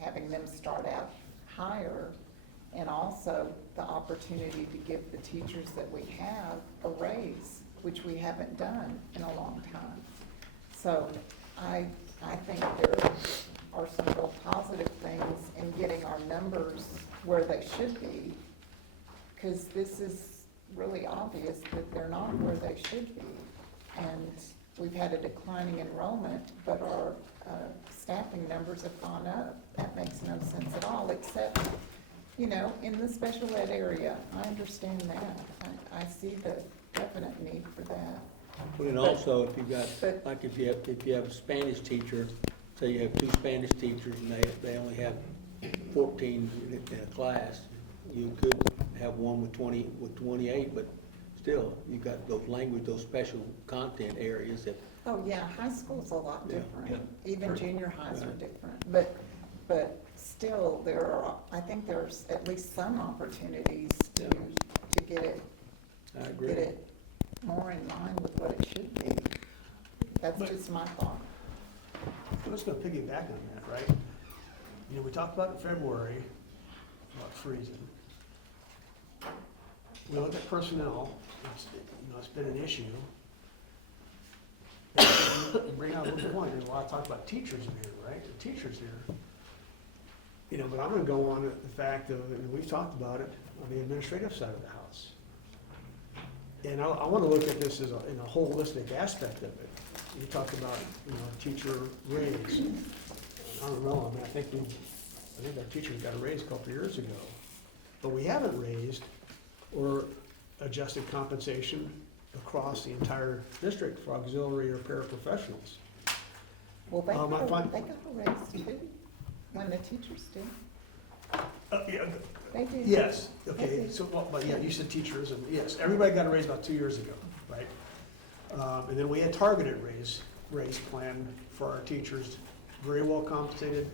having them start out higher, and also the opportunity to give the teachers that we have a raise, which we haven't done in a long time. So I think there are some real positive things in getting our numbers where they should be, because this is really obvious that they're not where they should be. And we've had a declining enrollment, but our staffing numbers have gone up. That makes no sense at all, except, you know, in the special ed area, I understand that. I see the definite need for that. Well, and also, if you've got, But- like if you have a Spanish teacher, say you have 2 Spanish teachers and they only have 14 in a class, you could have one with 28, but still, you've got those special content areas that, Oh, yeah, high school's a lot Yeah. different, even junior highs are different, but still, I think there's at least some opportunities to get it I agree. get it more in line with what it should be. That's just my thought. I'm just gonna piggyback on that, right? You know, we talked about in February, about freezing. We look at personnel, it's been an issue. You bring out a good point, there's a lot of talk about teachers in here, right? The teachers here. You know, but I'm gonna go on the fact of, and we've talked about it, on the administrative side of the house. And I wanna look at this in a holistic aspect of it. You talked about, teacher raise. I don't know, I mean, I think our teachers got a raise a couple of years ago. But we haven't raised or adjusted compensation across the entire district for auxiliary or paraprofessionals. Well, they I got find- a raise too, when the teachers did. Yeah, They did. yes, okay, so, but yeah, you said teachers, and yes, everybody got a raise about 2 years ago, right? And then we had targeted raise plan for our teachers, very well compensated,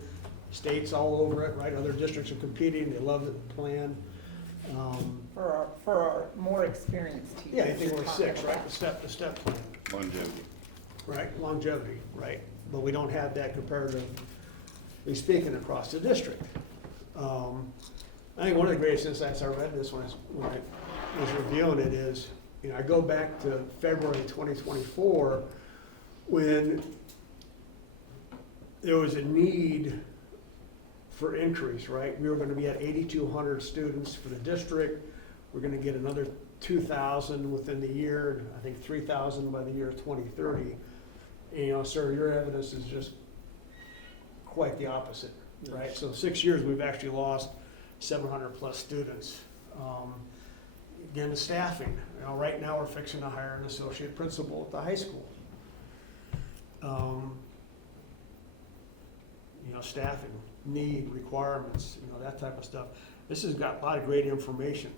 states all over it, right? Other districts are competing, they love the plan. For our more experienced teachers. Yeah, I think you're we're talking 6, right? about. The step plan, Longevity. right? Longevity, right? But we don't have that comparatively speaking across the district. I think one of the greatest insights I read this when I was reviewing it is, I go back to February 2024, when there was a need for increase, right? We were gonna be at 8,200 students for the district. We're gonna get another 2,000 within the year, and I think 3,000 by the year 2030. And, sir, your evidence is just quite the opposite, right? So 6 years, we've actually lost 700 plus students. Again, the staffing, right now, we're fixing to hire an associate principal at the high school. Staffing, need, requirements, that type of stuff. This has got a lot of great information.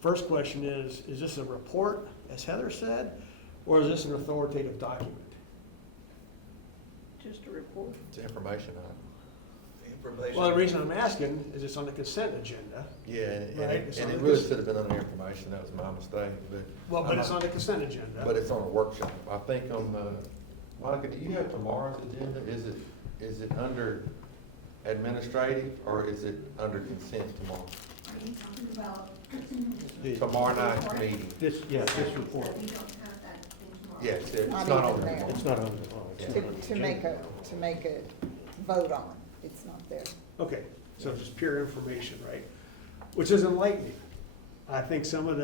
First question is this a report, as Heather said, or is this an authoritative document? Just a report. It's information item. Information. Well, the reason I'm asking is it's on the consent agenda. Yeah, Right, and it's and on it the really cons- should have been under information, that was my mistake, but. Well, but it's on the consent agenda. But it's on a workshop. I think on Monica, do you have tomorrow's agenda? Is it under administrative or is it under consent tomorrow? Are you talking about? Tomorrow night's meeting. This report. You don't have that thing tomorrow? Yes, it's Not not on even there. there. It's not on the, Yeah. To make a vote on, it's not there. Okay, so it's just pure information, right? Which is enlightening. I think some of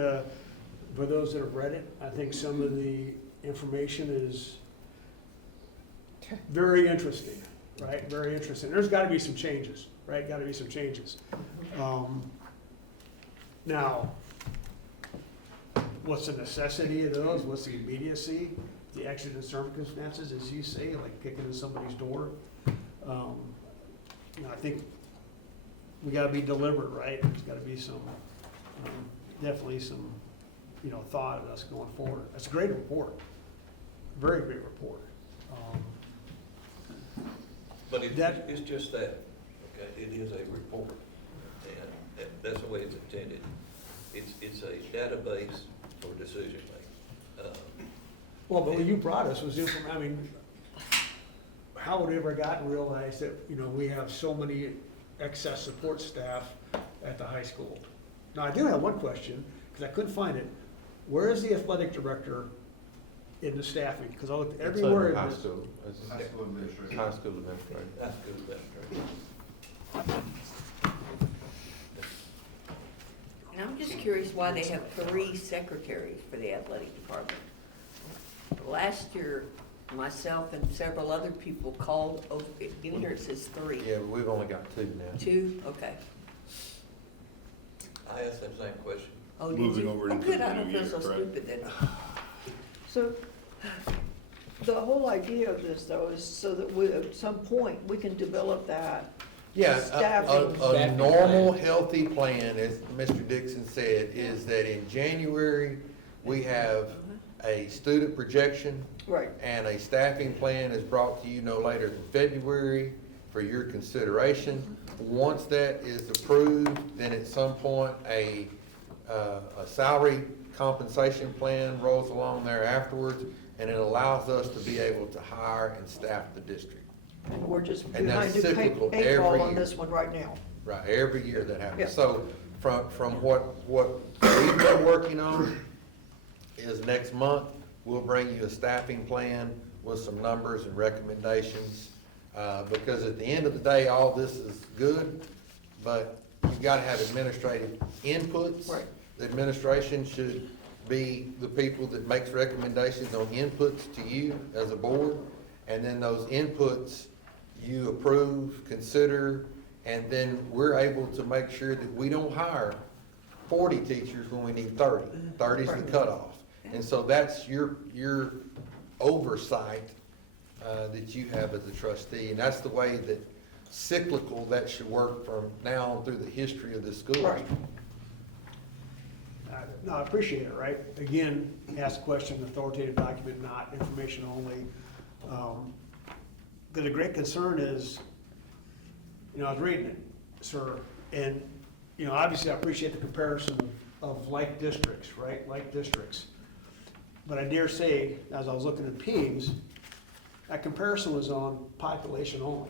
for those that have read it, I think some of the information is very interesting, right? Very interesting. There's gotta be some changes, right? Gotta be some changes. Now, what's the necessity of those? What's the immediacy? The exigent circumstances, as you say, like kicking in somebody's door? I think we gotta be deliberate, right? There's gotta be some, definitely some, thought of us going forward. That's a great report, very great report. But it's That- just that, okay, it is a report, and that's the way it's intended. It's a database for decision making. Well, but what you brought us was how would we ever gotten realized that, we have so many excess support staff at the high school? Now, I do have one question, because I couldn't find it. Where is the athletic director in the staffing? Because I looked It's everywhere. under in high this- school. It's High school administrator. High school administrator. That's good, that's great. And I'm just curious why they have 3 secretaries for the athletic department. Last year, myself and several other people called, over in here it says 3. Yeah, but we've only got 2 now. 2, okay. I asked that same question. Oh, did Moving you? over Oh, into good, the I don't new feel year, so correct? stupid then. So, the whole idea of this though is so that we, at some point, we can develop that Yeah, staffing. a normal, healthy plan, as Mr. Dixon said, is that in January, we have a student projection, Right, and a staffing plan is brought to you no later than February for your consideration. Once that is approved, then at some point, a salary compensation plan rolls along there afterwards, and it allows us to be able to hire and staff the district. and we're just And behind that's the cyclical eight every ball on year. this one right now. Right, every year that Yeah. happens. So from what we've been working on is next month, we'll bring you a staffing plan with some numbers and recommendations. Because at the end of the day, all this is good, but you've got to have administrative inputs. Right. The administration should be the people that makes recommendations on inputs to you as a board. And then those inputs you approve, consider, and then we're able to make sure that we don't hire 40 teachers when we need 30. 30 is the cutoff. And so that's your oversight that you have as a trustee. And that's the way that cyclical that should work from now on through the history of the school. Right. No, I appreciate it, right? Again, ask a question, authoritative document, not information only. The great concern is, I was reading it, sir, and, obviously I appreciate the comparison of like districts, right? Like districts. But I dare say, as I was looking at Peems, that comparison was on population only,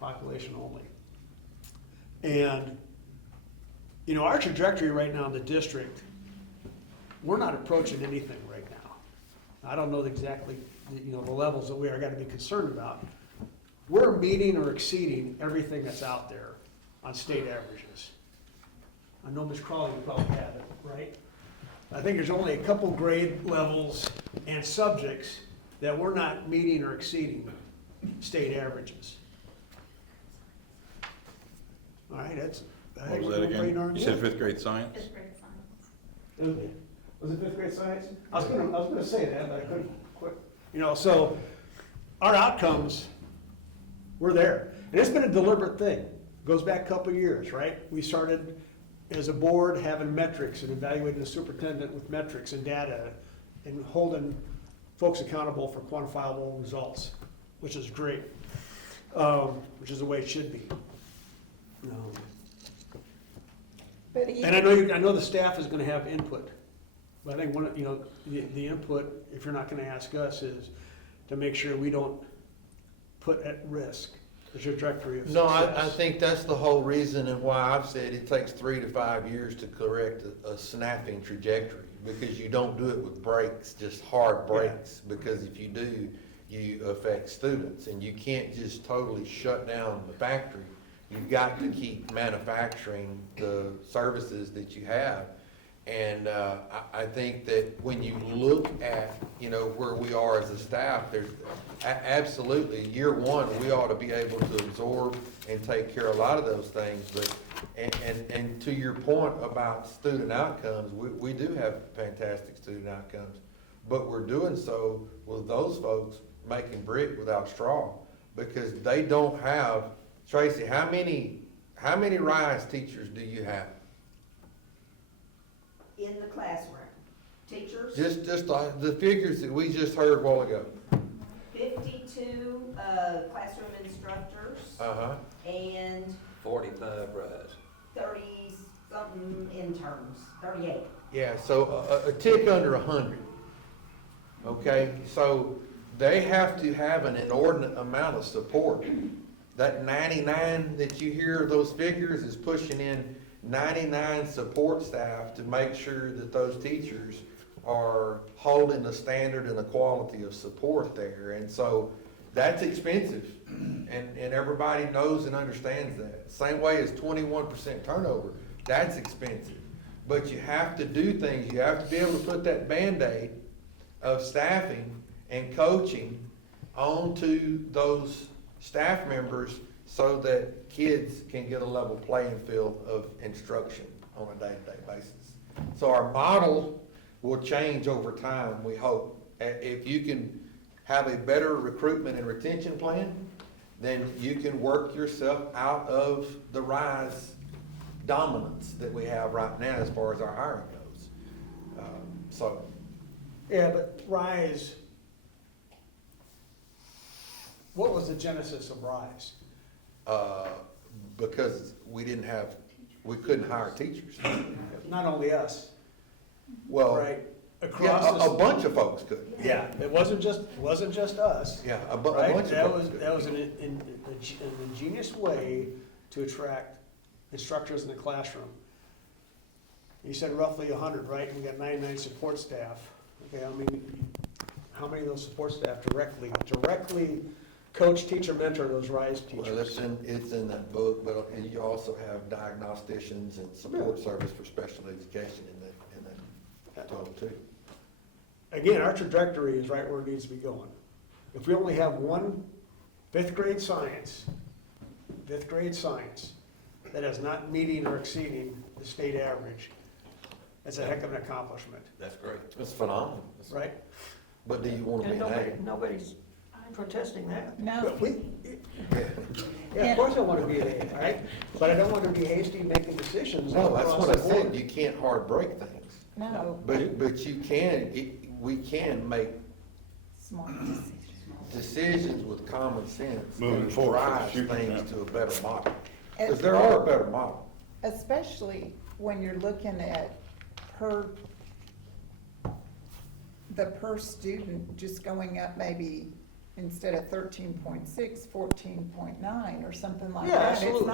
population only. And, our trajectory right now in the district, we're not approaching anything right now. I don't know exactly, the levels that we are gonna be concerned about. We're meeting or exceeding everything that's out there on state averages. I know Ms. Crawley would probably have it, right? I think there's only a couple grade levels and subjects that we're not meeting or exceeding state averages. All right, that's. I think What was we're that pretty again? darn You said good. 5th grade science? Fifth grade science. Was it fifth grade science? I was gonna say that, but I couldn't quit. So our outcomes, we're there. And it's been a deliberate thing. Goes back a couple of years, right? We started as a board having metrics and evaluating the superintendent with metrics and data and holding folks accountable for quantifiable results, which is great, which is the way it should be. But And I know the staff is gonna have input, but I think the input, if you're not gonna ask us, is to make sure we don't put at risk the trajectory of No, success. I think that's the whole reason and why I've said it takes 3 to 5 years to correct a snapping trajectory. Because you don't do it with breaks, just hard breaks. Because if you do, you affect students. And you can't just totally shut down the factory. You've got to keep manufacturing the services that you have. And I think that when you look at, where we are as a staff, there's absolutely, year one, we ought to be able to absorb and take care of a lot of those things. But, and to your point about student outcomes, we do have fantastic student outcomes. But we're doing so with those folks making brick without straw, because they don't have, Tracy, how many RISE teachers do you have? In the classroom, teachers, Just the figures that we just heard a while ago. 52 classroom instructors, Uh-huh. and 45 rise. 30-something interns, 38. Yeah, so a tick under 100. Okay, so they have to have an inordinate amount of support. That 99 that you hear, those figures, is pushing in 99 support staff to make sure that those teachers are holding the standard and the quality of support there. And so that's expensive, and everybody knows and understands that. Same way as 21% turnover, that's expensive. but you have to do things, you have to be able to put that Band-Aid of staffing and coaching onto those staff members so that kids can get a level playing field of instruction on a day-to-day basis. So our model will change over time, we hope. If you can have a better recruitment and retention plan, then you can work yourself out of the rise dominance that we have right now as far as our hiring goes. So, Yeah, but RISE, what was the genesis of RISE? because we couldn't hire teachers. Not only us, Well, right? yeah, Across a the, bunch of folks could. yeah, it wasn't just us. Yeah, a Right? bunch of That folks was, could. that was an ingenious way to attract instructors in the classroom. You said roughly 100, right? We got 99 support staff. Okay, I mean, how many of those support staff directly coach, teacher, mentor those RISE Well, teachers? it's in that book, but and you also have diagnosticians and support service for special education in that total too. Again, our trajectory is right where it needs to be going. If we only have one fifth grade science that is not meeting or exceeding the state average, that's a heck of an accomplishment, That's great. It's phenomenal. right? But do you want to be And an A? nobody's protesting that. No, But we, Yeah. yeah, of course I want to be an A, right? But I don't want to be hasty making decisions No, that's across what the I said, board. you can't hard break things. no, But you can, we can make smart decisions. decisions with common sense. Moving and forward for the drive future, things yeah. to a better model. As Because there are a better model. Especially when you're looking at the per student just going up maybe instead of 13.6, 14.9 or something like Yeah, that. absolutely.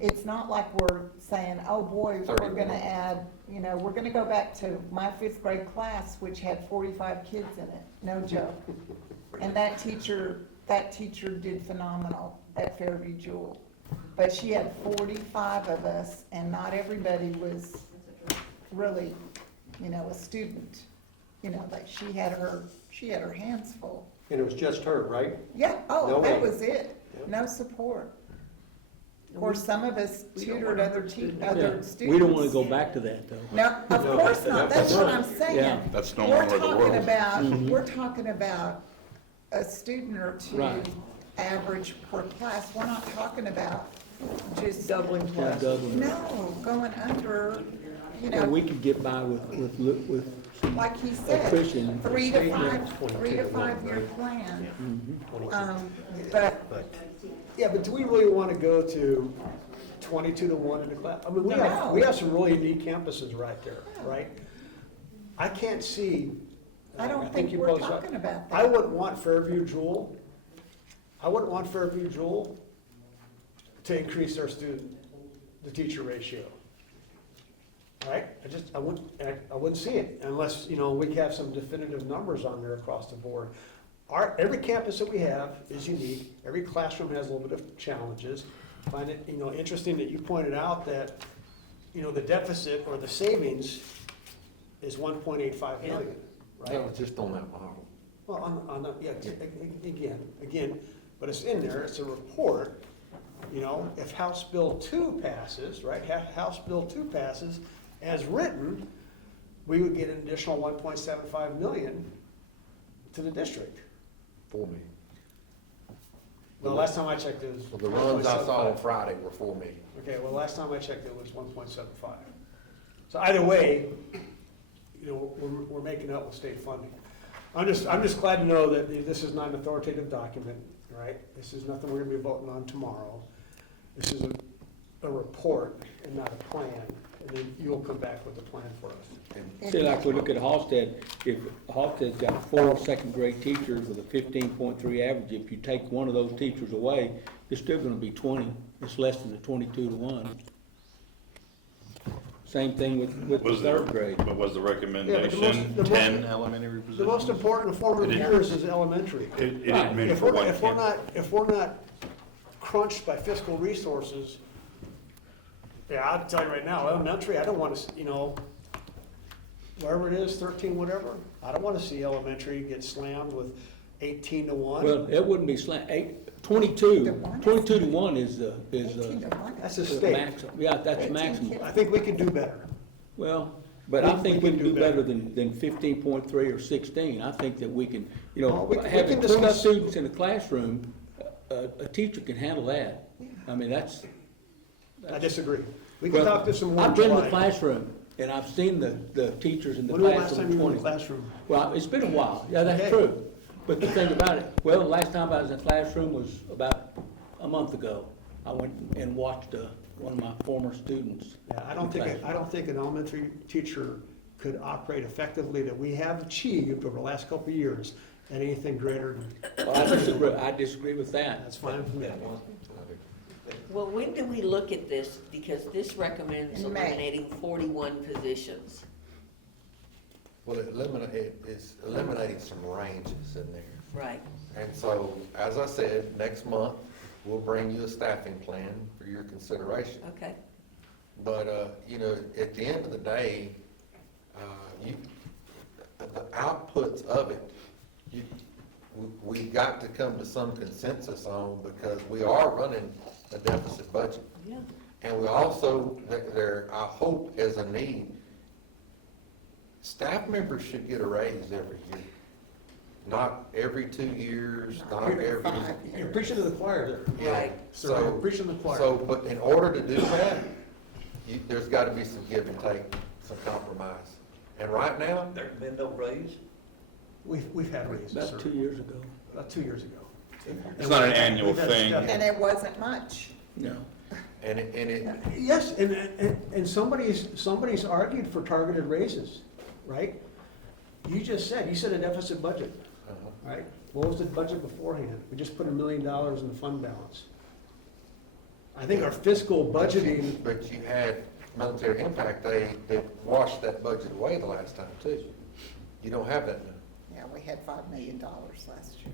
It's not like we're saying, oh boy, we're 31. gonna add, we're gonna go back to my fifth grade class, which had 45 kids in it, no joke. And that teacher did phenomenal at Fairview Jewel. But she had 45 of us, and not everybody was really, a student. Like she had her hands full. And it was just her, right? Yeah, No oh, that way. was it, no support. Of course, some of us We don't tutored want other other students. other Yeah, students. we don't wanna go back to that, though. No, of No, course not, that's what I'm Yeah. saying. That's no We're longer the talking world. about, Mhm. we're talking about a student or two Right. average per class. We're not talking about just, Doubling Yeah, classes. doubling. no, going under, And we could get by with some like he said, attrition. 3 to 5 year plan. But Yeah, but do we really want to go to 22 to 1 in a class? I mean, No. we have some really unique campuses right there, right? I can't see. I don't think you we're both- talking about I that. wouldn't want Fairview Jewel to increase our the teacher ratio. Right? I wouldn't see it unless, we have some definitive numbers on there across the board. Every campus that we have is unique. Every classroom has a little bit of challenges. Find it, interesting that you pointed out that, the deficit or the savings is 1.85 million, right? That was just on that model. Well, again, but it's in there, it's a report, if House Bill 2 passes, right, House Bill 2 passes, as written, we would get an additional 1.75 million to the district. For me. Well, last time I checked, it was Well, the runs I saw on 1.75. Friday were for me. Okay, well, last time I checked, it was 1.75. So either way, we're making up with state funding. I'm just glad to know that this is not an authoritative document, right? This is nothing we're gonna be voting on tomorrow. This is a report and not a plan, and then you'll come back with a plan for us. See, like we look at Halsted, if Halsted's got 4 second-grade teachers with a 15.3 average, if you take one of those teachers away, it's still gonna be 20. It's less than the 22 to 1. Same thing with the Was third grade. But was the recommendation the most- 10 elementary positions? The most important formative It is. years is elementary. It didn't mean If for one we're campus. not crunched by fiscal resources, Yeah, I'll tell you right now, elementary, I don't wanna, wherever it is, 13, whatever, I don't wanna see elementary get slammed with 18-1. Well, it wouldn't be 22 to 1 is the, 18 to 1. That's a the state. maximum, yeah, that's 18 maximum. kids. I think we can do better. Well, but I think we can do better better. than 15.3 or 16. I think that we can, Well, we can having 20 discuss- students in a classroom, a teacher can handle that. I mean, that's. I disagree. We can Well, talk to some more in I've been in the July. classroom, and I've seen the teachers in the When was the last classroom time you were in 20. the classroom? Well, it's been a while, yeah, that's Okay. true. But the thing about it, well, the last time I was in the classroom was about a month ago. I went and watched one of my former students. Yeah, I don't think an elementary teacher could operate effectively that we have achieved over the last couple of years at anything greater than, Well, I disagree with that. that's fine for me. Well, when do we look at this? Because this recommends In May. eliminating 41 positions. Well, it's eliminating some ranges in there. Right. And so, as I said, next month, we'll bring you a staffing plan for your consideration. Okay. But, at the end of the day, the outputs of it, we got to come to some consensus on, because we are running a deficit budget. Yeah. And we also, I hope as a need, staff members should get a raise every year. Not every 2 years, not every. 5 You're years. preaching to the choir there. Yeah, Right. Sir, you're preaching to the choir. So, but in order to do that, there's gotta be some give and take, some compromise. And right now, There's been no raise? We've had raises, sir. About 2 years ago. About 2 years ago. It's not an annual We've had thing. step- And it wasn't much. No. and it, Yes, and somebody's argued for targeted raises, right? You said a deficit budget, right? What was the budget beforehand? We just put $1 million in the fund balance. I think our fiscal budgeting, but you had military impact, they washed that budget away the last time too. You don't have that now. Yeah, we had $5 million last year.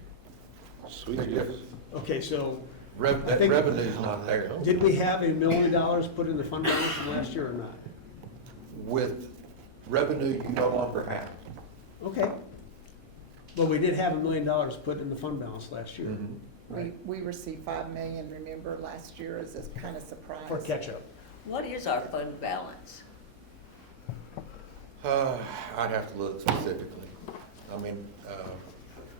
Sweet Big Jesus. difference. okay, so That think- revenue's not there. did we have $1 million put in the fund balance from last year or not? With revenue you no longer have. Okay. But we did have $1 million put in the fund balance last year. We received 5 million, remember, last year as a kind of surprise. For catch-up. What is our fund balance? I'd have to look specifically. I mean,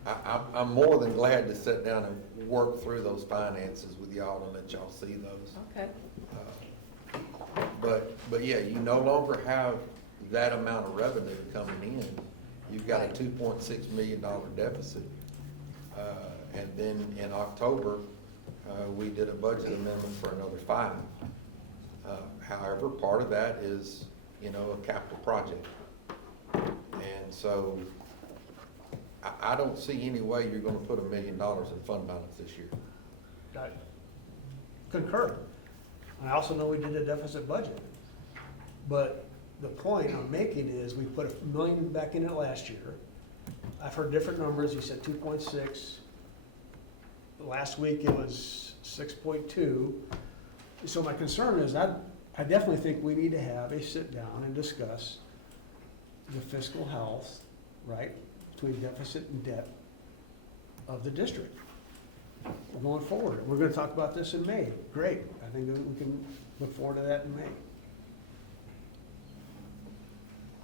I'm more than glad to sit down and work through those finances with y'all and let y'all see those. Okay. But yeah, you no longer have that amount of revenue coming in. You've got a $2.6 million deficit. And then in October, we did a budget amendment for another 5. However, part of that is, a capital project. And so I don't see any way you're gonna put $1 million in fund balance this year. I concur. I also know we did a deficit budget. But the point I'm making is we put $1 million back in it last year. I've heard different numbers. You said 2.6. Last week it was 6.2. So my concern is I definitely think we need to have a sit down and discuss the fiscal health, right, between deficit and debt of the district going forward. We're gonna talk about this in May. Great. I think that we can look forward to that in May.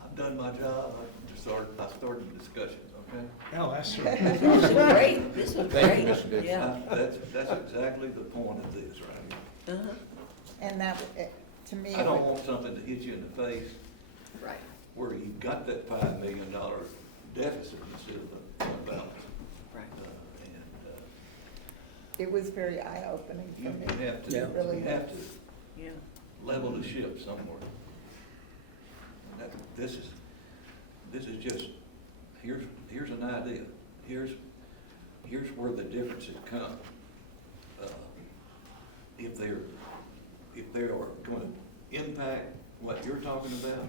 I've done my job, I started the discussions, okay? Oh, that's true. This is great, this is Thank you, great. Mr. Dixon. Yeah. That's exactly the point of this right here. Uh-huh. And that, to me, I don't want something to hit you in the face Right. where you've got that $5 million deficit instead of a fund balance. Right. And it was very eye-opening you for me. have to, Yeah. Really you have to Yeah. level the ship somewhere. And this is just, here's an idea. Here's where the differences come. If they are gonna impact what you're talking about,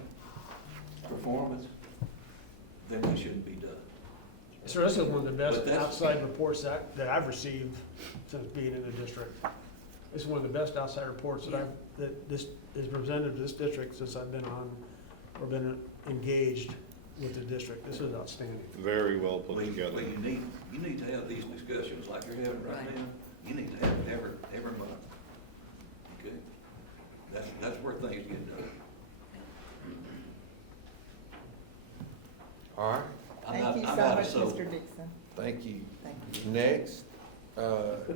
performance, then they shouldn't be done. So this is one of the best But that's- outside reports that I've received since being in the district. This is one of the best outside reports that this is presented to this district since I've been on, or been engaged with the district. This is outstanding. Very well put Well, together. you need to have these discussions like you're having right Right. now. You need to have it every month. Okay? That's where things get done. All right, Thank you so I'm out of much, soap. Mr. Dixon. thank you. Thank you. Next,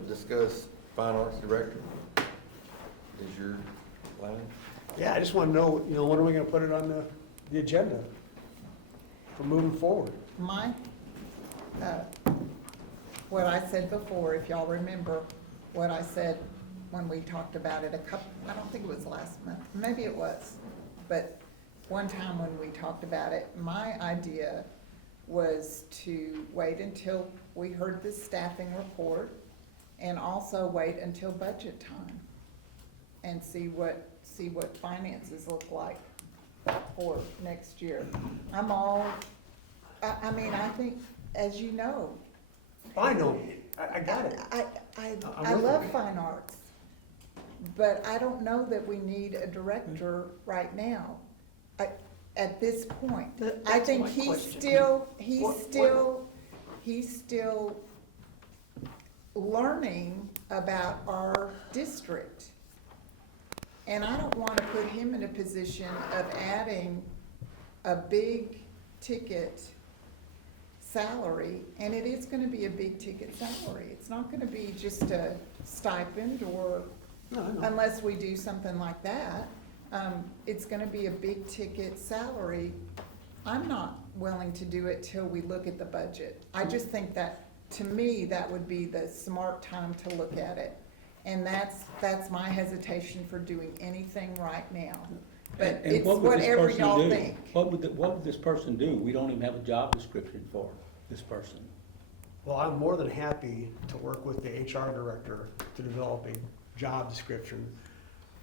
discuss Fine Arts Director. Is your line? Yeah, I just want to know, you know, when are we going to put it on the agenda for moving forward? My, what I said before, if y'all remember, what I said when we talked about it I don't think it was last month, maybe it was, but one time when we talked about it, my idea was to wait until we heard the staffing report and also wait until budget time and see what finances look like for next year. I mean, I think, as you know, I know, I got it. I love fine arts, but I don't know that we need a director right now, at this point. I That's think my he's question. still learning about our district. And I don't wanna put him in a position of adding a big ticket salary, and it is gonna be a big ticket salary. It's not gonna be just a stipend or, No, I know. unless we do something like that. It's gonna be a big ticket salary. I'm not willing to do it till we look at the budget. I just think that, to me, that would be the smart time to look at it. And that's my hesitation for doing anything right now. But And it's what would this whatever person y'all do? think. What would this person do? We don't even have a job description for this person. Well, I'm more than happy to work with the HR director to develop a job description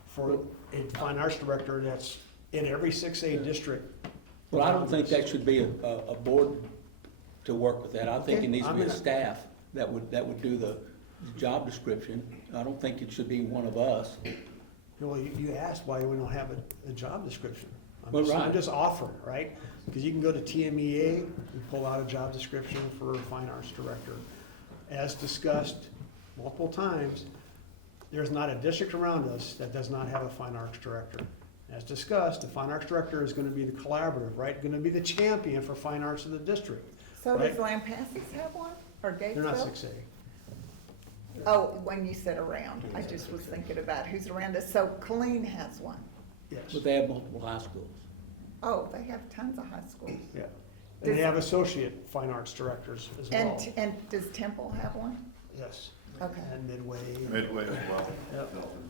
for a fine arts director that's in every 6A district. Well, I don't think that should be a board to work with that. I think it needs to I'm be a gonna- staff that would do the job description. I don't think it should be one of us. Well, you asked why we don't have a job description. Well, right. I'm just offering, right? Because you can go to TMEA and pull out a job description for a fine arts director. As discussed multiple times, there's not a district around us that does not have a fine arts director. As discussed, the fine arts director is gonna be the collaborative, right? Gonna be the champion for fine arts in the district. So does Right. Lampasas have one, or Gatesville? They're not 6A. Oh, when you said around, I just was thinking about who's around us. So Colleen has one. Yes, But they have multiple high schools. Oh, they have tons of high schools. yeah. And they have associate fine arts directors as well. And does Temple have one? Yes. Okay. And Midway. Midway as well. Yep. Belton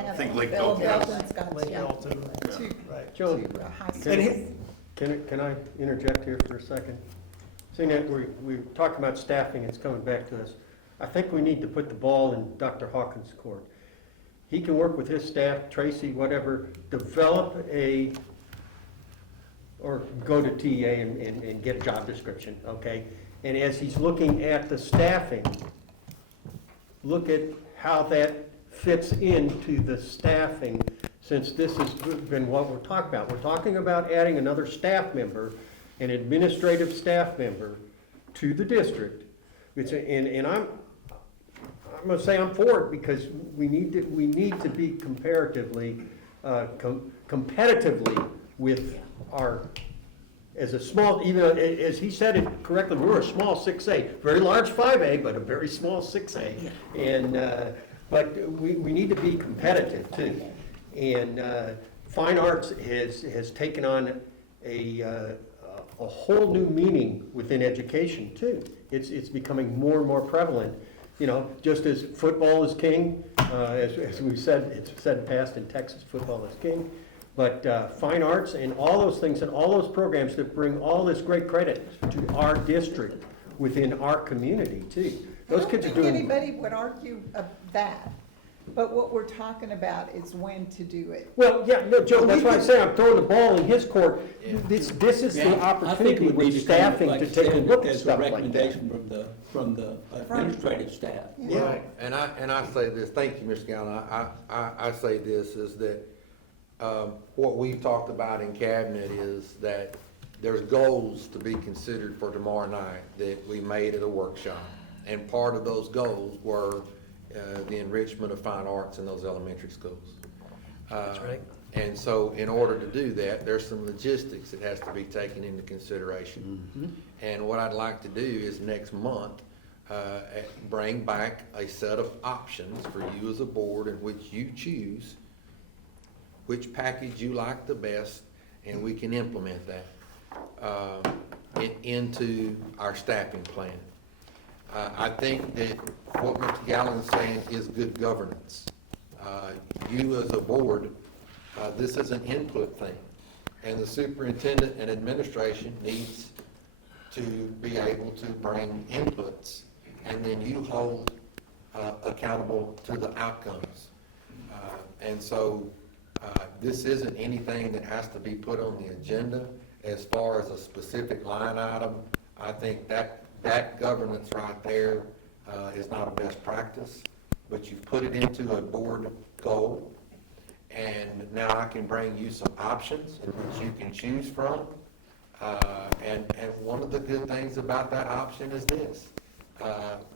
has one. Belton's got, Lake yeah, Elton, two, right. Joe, two high And schools. he- can I interject here for a second? Seeing that we're talking about staffing, it's coming back to us. I think we need to put the ball in Dr. Hawkins' court. He can work with his staff, Tracy, whatever, develop or go to TA and get a job description, okay? And as he's looking at the staffing, look at how that fits into the staffing, since this has been what we're talking about. We're talking about adding another staff member, an administrative staff member, to the district. And I'm gonna say I'm for it, because we need to be comparatively, competitively with our, as a small, even, as he said it correctly, we're a small 6A, very large 5A, but a very small 6A. And, but we need to be competitive too. And fine arts has taken on a whole new meaning within education too. It's becoming more and more prevalent. You know, just as football is king, as we've said, it's said past in Texas, football is king. But fine arts and all those things and all those programs that bring all this great credit to our district within our community too. Those kids are I doing. don't think anybody would argue of that. But what we're talking about is when to do it. Well, yeah, no, Joe, that's why I say I'm throwing the ball in his court. Yeah. This is the Yeah, I think it opportunity would be with to come, staffing like to you take a said, look at as a stuff like that. recommendation from the administrative staff. Yeah. And I say this, thank you, Mr. Galvin, I say this, is that, what we've talked about in cabinet is that there's goals to be considered for tomorrow night that we made at a workshop. And part of those goals were, the enrichment of fine arts in those elementary schools. That's right. And so in order to do that, there's some logistics that has to be taken into consideration. And what I'd like to do is next month, bring back a set of options for you as a board in which you choose which package you like the best, and we can implement that into our staffing plan. I think that what Mr. Gallen's saying is good governance. You as a board, this is an input thing, and the superintendent and administration needs to be able to bring inputs, and then you hold accountable to the outcomes. And so this isn't anything that has to be put on the agenda as far as a specific line item. I think that governance right there is not a best practice, but you've put it into a board goal, and now I can bring you some options in which you can choose from. And one of the good things about that option is this.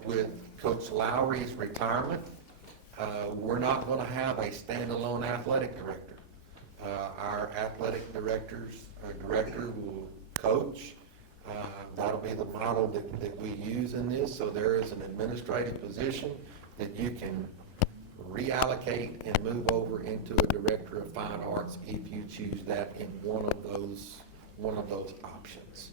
With Coach Lowry's retirement, we're not going to have a standalone athletic director. Our athletic director will coach. That'll be the model that we use in this. So there is an administrative position that you can reallocate and move over into a director of fine arts if you choose that in one of those options.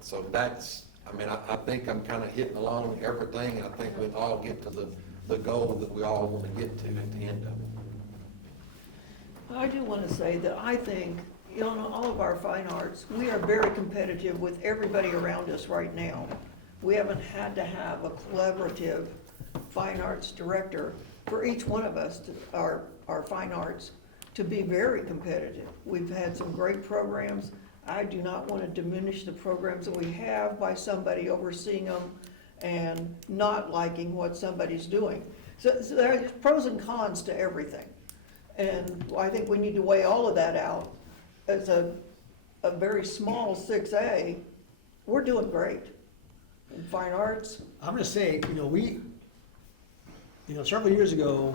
So that's, I mean, I think I'm kind of hitting along everything, and I think we'll all get to the goal that we all want to get to at the end of it. I do want to say that I think, you know, in all of our fine arts, we are very competitive with everybody around us right now. We haven't had to have a collaborative fine arts director for each one of us, our fine arts, to be very competitive. We've had some great programs. I do not want to diminish the programs that we have by somebody overseeing them and not liking what somebody's doing. So there's pros and cons to everything. And I think we need to weigh all of that out. As a very small 6A, we're doing great in fine arts. I'm gonna say, several years ago,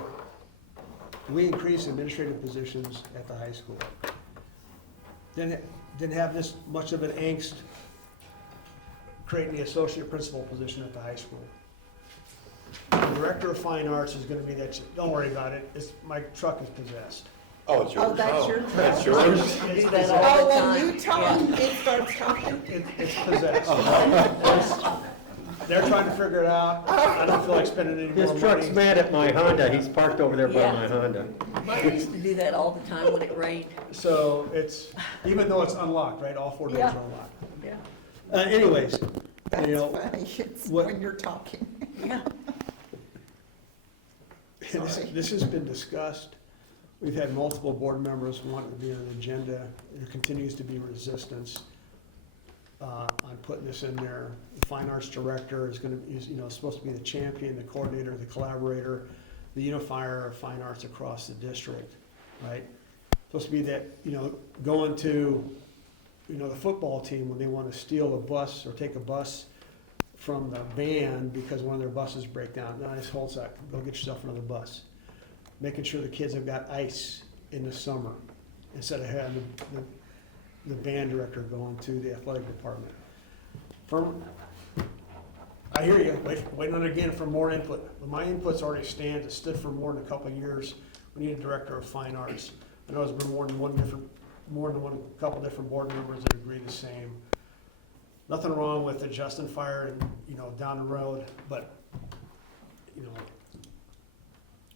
we increased administrative positions at the high school. Didn't have this much of an angst creating the associate principal position at the high school. The director of fine arts is gonna be that, don't worry about it, my truck is possessed. Oh, it's yours. Oh, that's your. That's yours? Do that all Oh, the when time. you talk, it starts talking. It's possessed. They're trying to figure it out. I don't feel like spending any more money. His truck's mad at my Honda, he's parked over there by Yeah. my Honda. Mine used to do that all the time when it rained. So it's, even though it's unlocked, right, all 4 doors Yeah. are unlocked. Yeah. Anyways, That's you know, funny, it's what- when you're talking. Yeah. this has been discussed. We've had multiple board members want to be on the agenda. There continues to be resistance on putting this in there. The fine arts director is supposed to be the champion, the coordinator, the collaborator, the unifier of fine arts across the district, right? Supposed to be that, going to, the football team when they want to steal a bus or take a bus from the band because one of their buses break down. No, just hold sec, go get yourself another bus. Making sure the kids have got ice in the summer instead of having the band director going to the athletic department. I hear you, waiting on again for more input. But my input's already stands, it stood for more than a couple of years. We need a director of fine arts. I know there's been a couple different board members that agree the same. Nothing wrong with the Justin Fire and, down the road, but,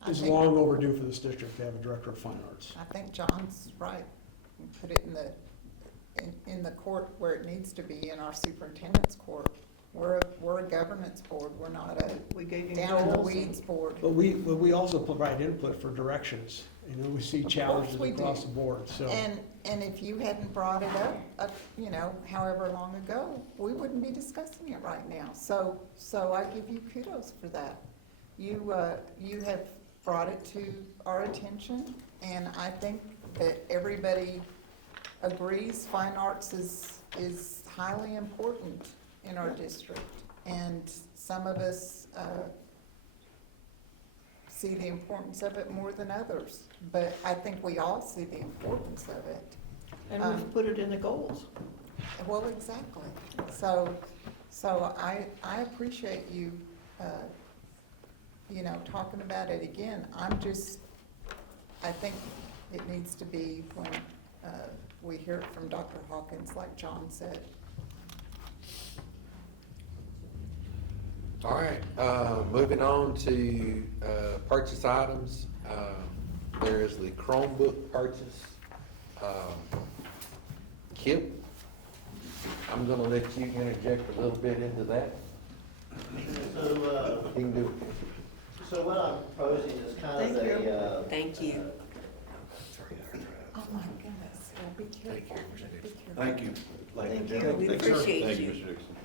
I it's think- long overdue for this district to have a director of fine arts. I think John's right. Put it in the court where it needs to be, in our superintendent's court. we're a governance board, we're not a We gave him down in the goals. weeds board. But we also provide input for directions. You know, we see challenges we do. across the board, so. And if you hadn't brought it up, you know, however long ago, we wouldn't be discussing it right now. So I give you kudos for that. You have brought it to our attention, and I think that everybody agrees fine arts is highly important in our district. And some of us, see the importance of it more than others, but I think we all see the importance of it. And we've put it in the goals. Well, exactly. So I appreciate you, you know, talking about it again. I think it needs to be when, we hear it from Dr. Hawkins, like John said. All right, moving on to, purchase items. There is the Chromebook purchase. Kip, I'm gonna let you interject a little bit into that. So, You can do it. so what I'm proposing is kind of Thank you. Thank you. Oh, my goodness. Well, be careful. Be careful. Thank you, ladies and Thank you. gentlemen. We Thank you, appreciate you. Mr. Dixon.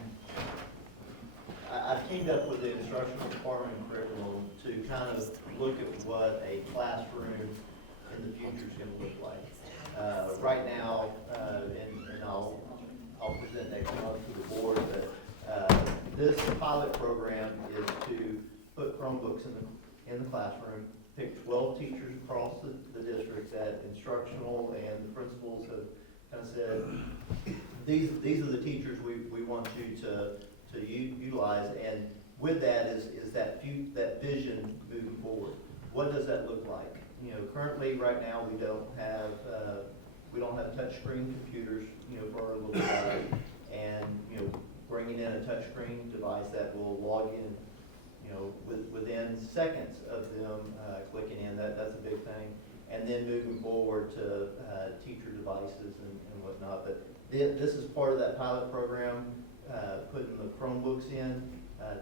I've teamed up with the instructional department and curriculum to kind of look at what a classroom in the future is gonna look like. Right now, and I'll present next month to the board, but, this pilot program is to put Chromebooks in the classroom, pick 12 teachers across the district that instructional and the principals have kind of said, these are the teachers we want you to utilize, and with that is that vision moving forward. What does that look like? You know, currently, right now, we don't have touchscreen computers, you know, for our little guys, and, you know, bringing in a touchscreen device that will log in, you know, within seconds of them clicking in, that's a big thing. And then moving forward to teacher devices and whatnot. But this is part of that pilot program, putting the Chromebooks in.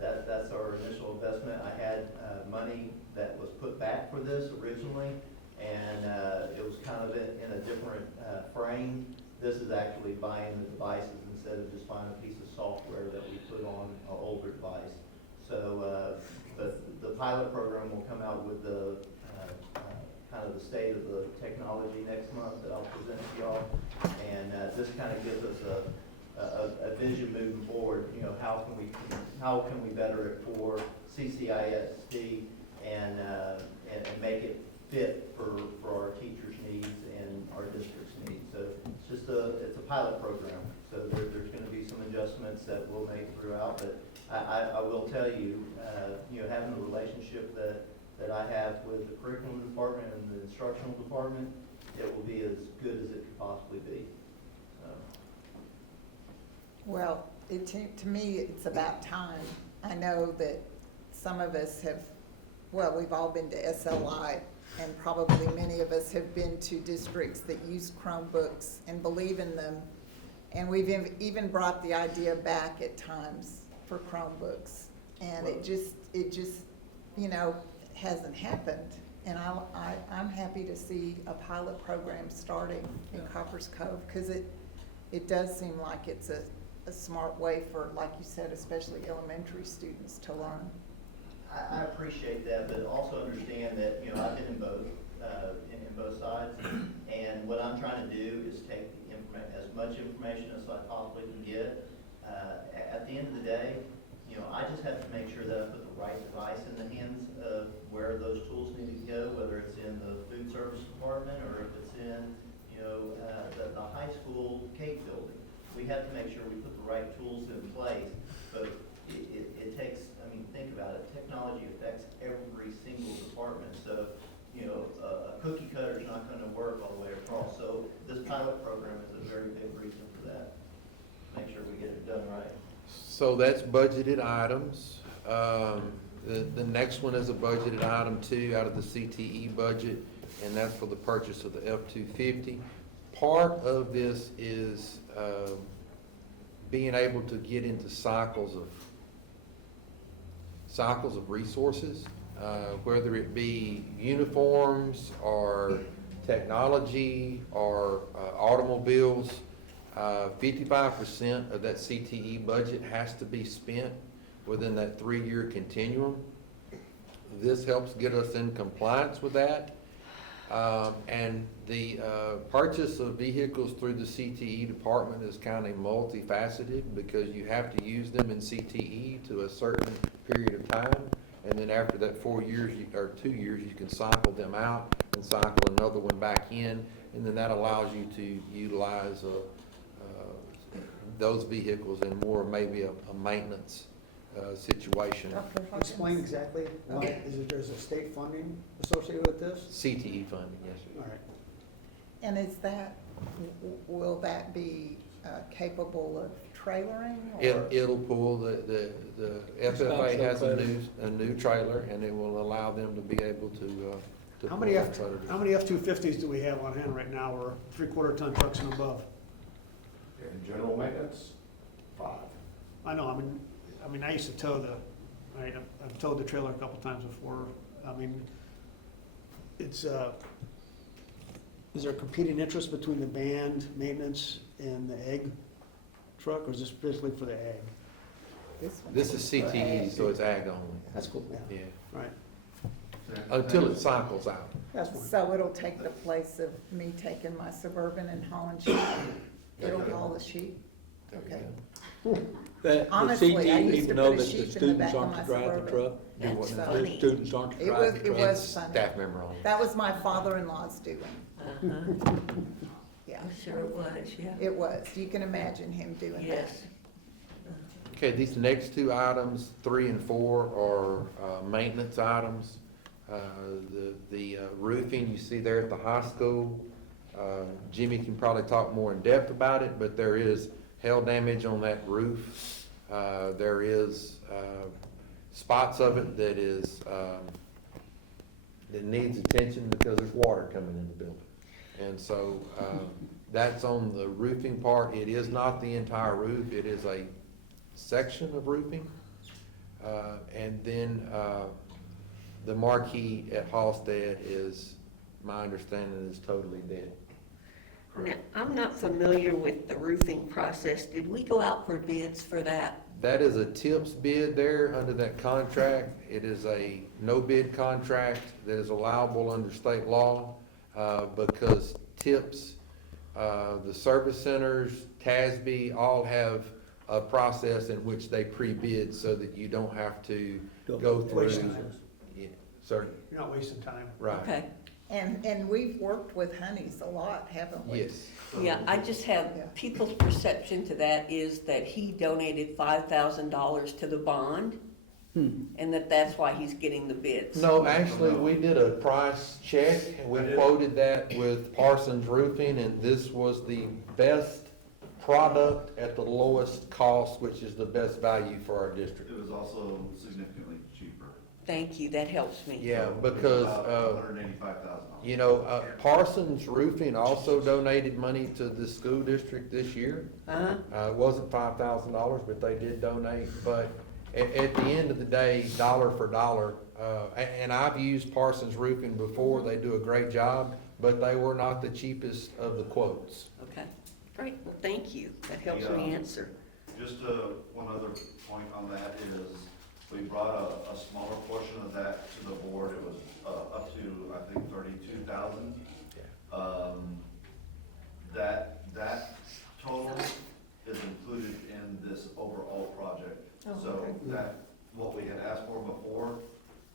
That's our initial investment. I had money that was put back for this originally, and it was kind of in a different frame. This is actually buying the devices instead of just buying a piece of software that we put on an older device. So the pilot program will come out with the kind of the state of the technology next month that I'll present to y'all. And this kind of gives us a vision moving forward. You know, how can we better it for CCISD and make it fit for our teachers' needs and our district's needs. So it's a pilot program. So there's going to be some adjustments that we'll make throughout. But I will tell you, you know, having the relationship that I have with the curriculum department and the instructional department, it will be as good as it could possibly be. Well, to me, it's about time. I know that some of us have, well, we've all been to SLI, and probably many of us have been to districts that use Chromebooks and believe in them. And we've even brought the idea back at times for Chromebooks. And it just, you know, hasn't happened. And I'm happy to see a pilot program starting in Copperas Cove, because it does seem like it's a smart way for, like you said, especially elementary students to learn. I appreciate that, but also understand that, you know, I've been in both sides, and what I'm trying to do is take as much information as I possibly can get. At the end of the day, you know, I just have to make sure that I put the right device in the hands of where those tools need to go, whether it's in the food service department or if it's in, you know, the high school cake building. We have to make sure we put the right tools in place, but it takes, I mean, think about it, technology affects every single department, so, you know, a cookie cutter is not going to work all the way across, so this pilot program is a very big reason for that. Make sure we get it done right. So that's budgeted items. The next one is a budgeted item too, out of the CTE budget, and that's for the purchase of the F-250. Part of this is being able to get into cycles of resources, whether it be uniforms or technology or automobiles. 55% of that CTE budget has to be spent within that 3-year continuum. This helps get us in compliance with that. And the purchase of vehicles through the CTE department is kind of multifaceted because you have to use them in CTE to a certain period of time. And then after that 4 years, or 2 years, you can cycle them out and cycle another one back in. And then that allows you to utilize those vehicles in more maybe a maintenance situation. Dr. Hawkins? Explain exactly why, there's a state funding associated with this? CTE funding, yes, sir. All right. And is that, will that be capable of trailering? Or It'll pull, the FFA has a new trailer, and it will allow them to be able to. How many F-250s do we have on hand right now, or 3/4 ton trucks and above? In general maintenance, 5. I know, I mean, I used to tow I've towed the trailer a couple times before. I mean, it's, is there a competing interest between the band maintenance and the egg truck, or is this specifically for the egg? This is CTE, so it's ag only. That's cool, yeah, Yeah, right. until it cycles out. That's fine. So it'll take the place of me taking my Suburban and hauling sheep? It'll haul the sheep? Okay. The Honestly, I CTE used need to to know put a that the sheep in the students back of aren't my to drive the Suburban. truck. That's so- The funny. students aren't to It drive was, the it truck. was It's funny. staff member only. That was my father-in-law's doing, Uh-huh. yeah. I'm sure it was, yeah. It was. You can imagine him doing that. Yes. Okay, these next 2 items, 3 and 4, are maintenance items. The roofing you see there at the high school, Jimmy can probably talk more in depth about it, but there is hail damage on that roof. There is spots of it that is, that needs attention because there's water coming in the building. And so that's on the roofing part. It is not the entire roof, it is a section of roofing. And then the marquee at Halsted is, my understanding, is totally dead. Now, I'm not familiar with the roofing process. Did we go out for bids for that? That is a TIPS bid there under that contract. It is a no bid contract that is allowable under state law, because TIPS, the service centers, TASB, all have a process in which they pre-bid so that you don't have to go through. Waste time. Yeah, sir, You're not wasting time. right. Okay. And we've worked with Honeys a lot, haven't we? Yes. Yeah, I just have, Yeah. people's perception to that is that he donated $5,000 to the bond, and that's why he's getting the bids. No, actually, we did a price check, and we quoted that with Parsons Roofing, and this was the best product at the lowest cost, which is the best value for our district. It was also significantly cheaper. Thank you, that helps me. Yeah, because, $185,000. Parsons Roofing also donated money to the school district this year. Uh-huh. It wasn't $5,000, but they did donate, but at the end of the day, dollar for dollar, and I've used Parsons Roofing before, they do a great job, but they were not the cheapest of the quotes. Okay, great, well, thank you, that helps me answer. Just one other point on that is, we brought a smaller portion of that to the board. It was up to, I think, 32,000. That total is included in this overall project. Oh, So okay. that, what we had asked for before,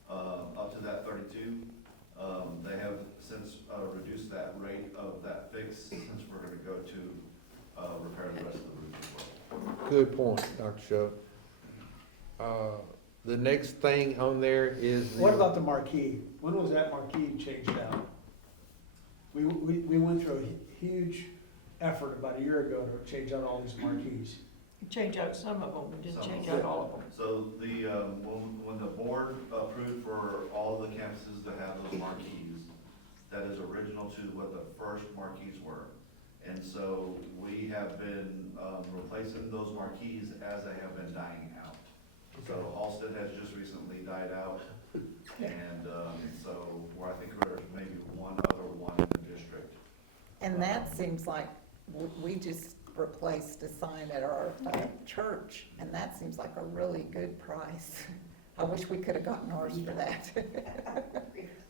up to that 32, they have since reduced that rate of that fix, since we're gonna go to repair the rest of the roof as well. Good point, Dr. Show. The next thing on there is. What about the marquee? When was that marquee changed out? We went through a huge effort about a year ago to change out all these marquees. Change out some of them, we didn't Some. change out all of them. So the, when the board approved for all the campuses to have those marquees, that is original to what the first marquees were. And so we have been replacing those marquees as they have been dying out. So Halsted has just recently died out, and so I think there's maybe one other one in the district. And that seems like, we just replaced a sign at our church, and that seems like a really good price. I wish we could have gotten ours for that.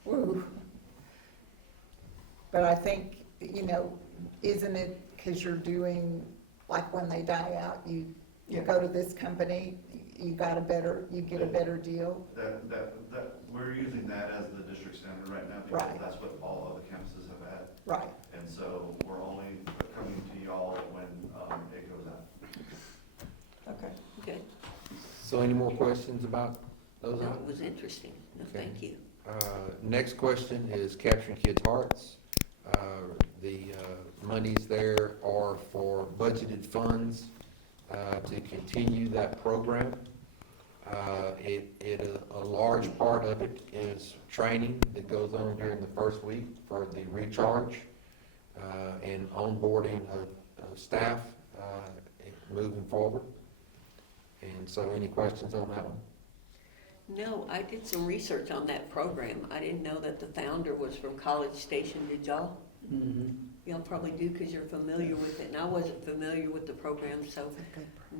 Woo. But I think, isn't it, because you're doing, like when they die out, you go to this company, you get a better deal? We're using that as the district standard right now, because Right. that's what all other campuses have had. Right. And so we're only coming to y'all when it goes out. Okay. Okay, So any more questions about those no, it items? was interesting, no, Okay. thank you. Next question is capturing kids' hearts. The monies there are for budgeted funds to continue that program. A large part of it is training that goes on during the first week for the recharge and onboarding of staff moving forward. And so any questions on that one? No, I did some research on that program. I didn't know that the founder was from College Station, did y'all? Y'all probably do because you're familiar with it, and I wasn't familiar with the program, so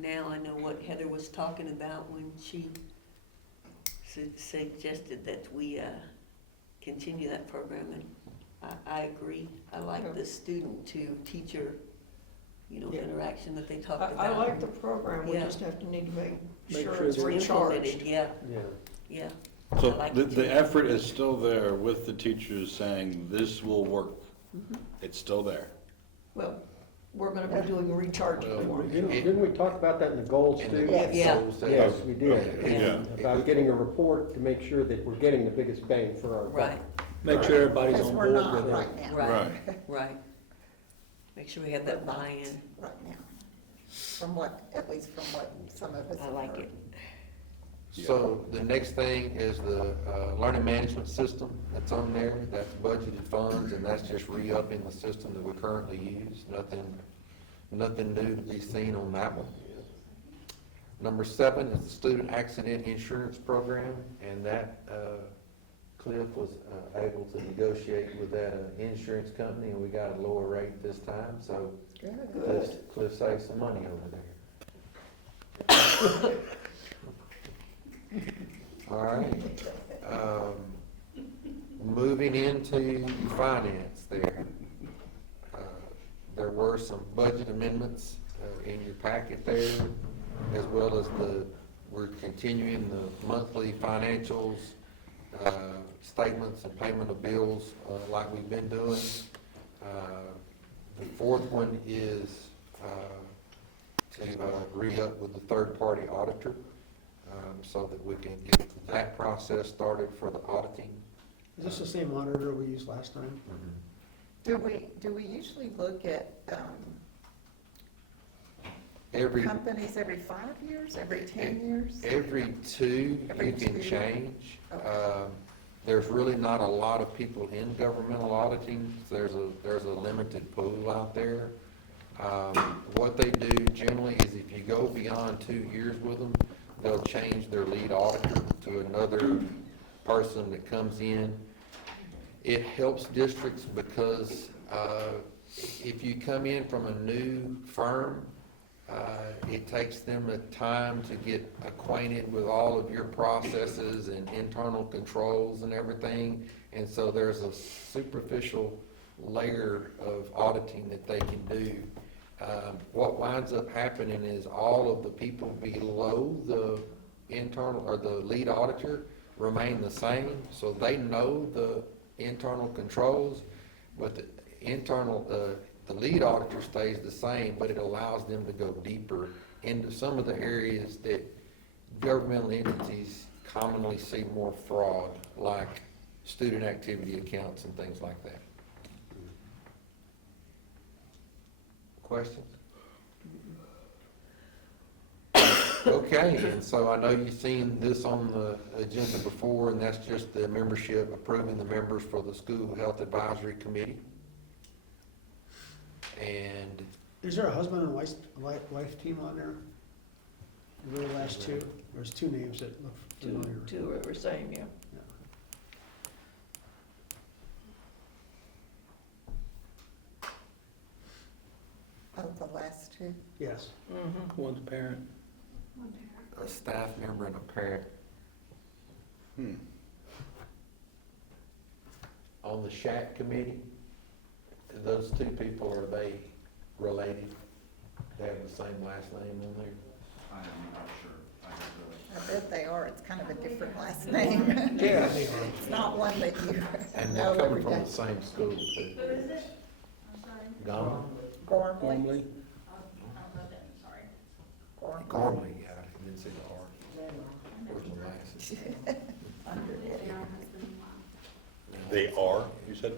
now I know what Heather was talking about when she suggested that we continue that program, and I agree. I like the student to teacher, interaction that they talked about. I like the program, we Yeah. just have to need to make Make sure sure it's they're Implemented, recharged. yeah, Yeah. yeah. So I like the, it too. the effort is still there with the teachers saying this will work. It's still there. Well, we're gonna be doing a recharging for them. Didn't we talk about that in the goals too? Yes. Yeah. Yes, we did. Yeah. About getting a report to make sure that we're getting the biggest bang for our buck. Right, Make sure everybody's Because on we're board not with it. right now. right, right. Make sure we have that buy-in. Right now, at least from what some of us I have like heard. it. So the next thing is the learning management system that's on there. That's budgeted funds, and that's just re-upping the system that we currently use. Nothing new to be seen on that one. Number 7 is the student accident insurance program, and that Cliff was able to negotiate with that insurance company, and we got a lower rate this time, so Cliff saved some money over there. All right. Moving into finance there. There were some budget amendments in your packet there, as well as we're continuing the monthly financials, statements and payment of bills like we've been doing. The 4th one is to re-up with the third-party auditor, so that we can get that process started for the auditing. Is this the same auditor we used last time? Do we usually look at Every companies every 5 years, every 10 years? Every 2, Every you can 2? change. Okay. There's really not a lot of people in governmental auditing. There's a limited pool out there. What they do generally is if you go beyond 2 years with them, they'll change their lead auditor to another person that comes in. It helps districts because if you come in from a new firm, it takes them a time to get acquainted with all of your processes and internal controls and everything. And so there's a superficial layer of auditing that they can do. What winds up happening is all of the people below the internal or the lead auditor remain the same, so they know the internal controls, but the lead auditor stays the same, but it allows them to go deeper into some of the areas that governmental entities commonly see more fraud, like student activity accounts and things like that. Questions? Okay, and so I know you've seen this on the agenda before, and that's just the membership, approving the members for the School Health Advisory Committee. And Is there a husband and wife team on there? The very last two? There's two names that look familiar. Two are the same, yeah. Yeah. Oh, the last two? Yes. Mhm. One's a parent. a staff member and a parent. Hmm. On the shack committee, those two people, are they related? They have the same last name in there? I am not sure. I don't really. I bet they are, it's kind of a different last name. Yeah. It's not one that you And know they're every coming from day. the same school too. Who is it? I'm sorry. Gormley? Gormley? Gormley. I don't know that, I'm sorry. Gormley. Gormley, yeah, I didn't see the R. Where's my glasses? Under it. They are, you said?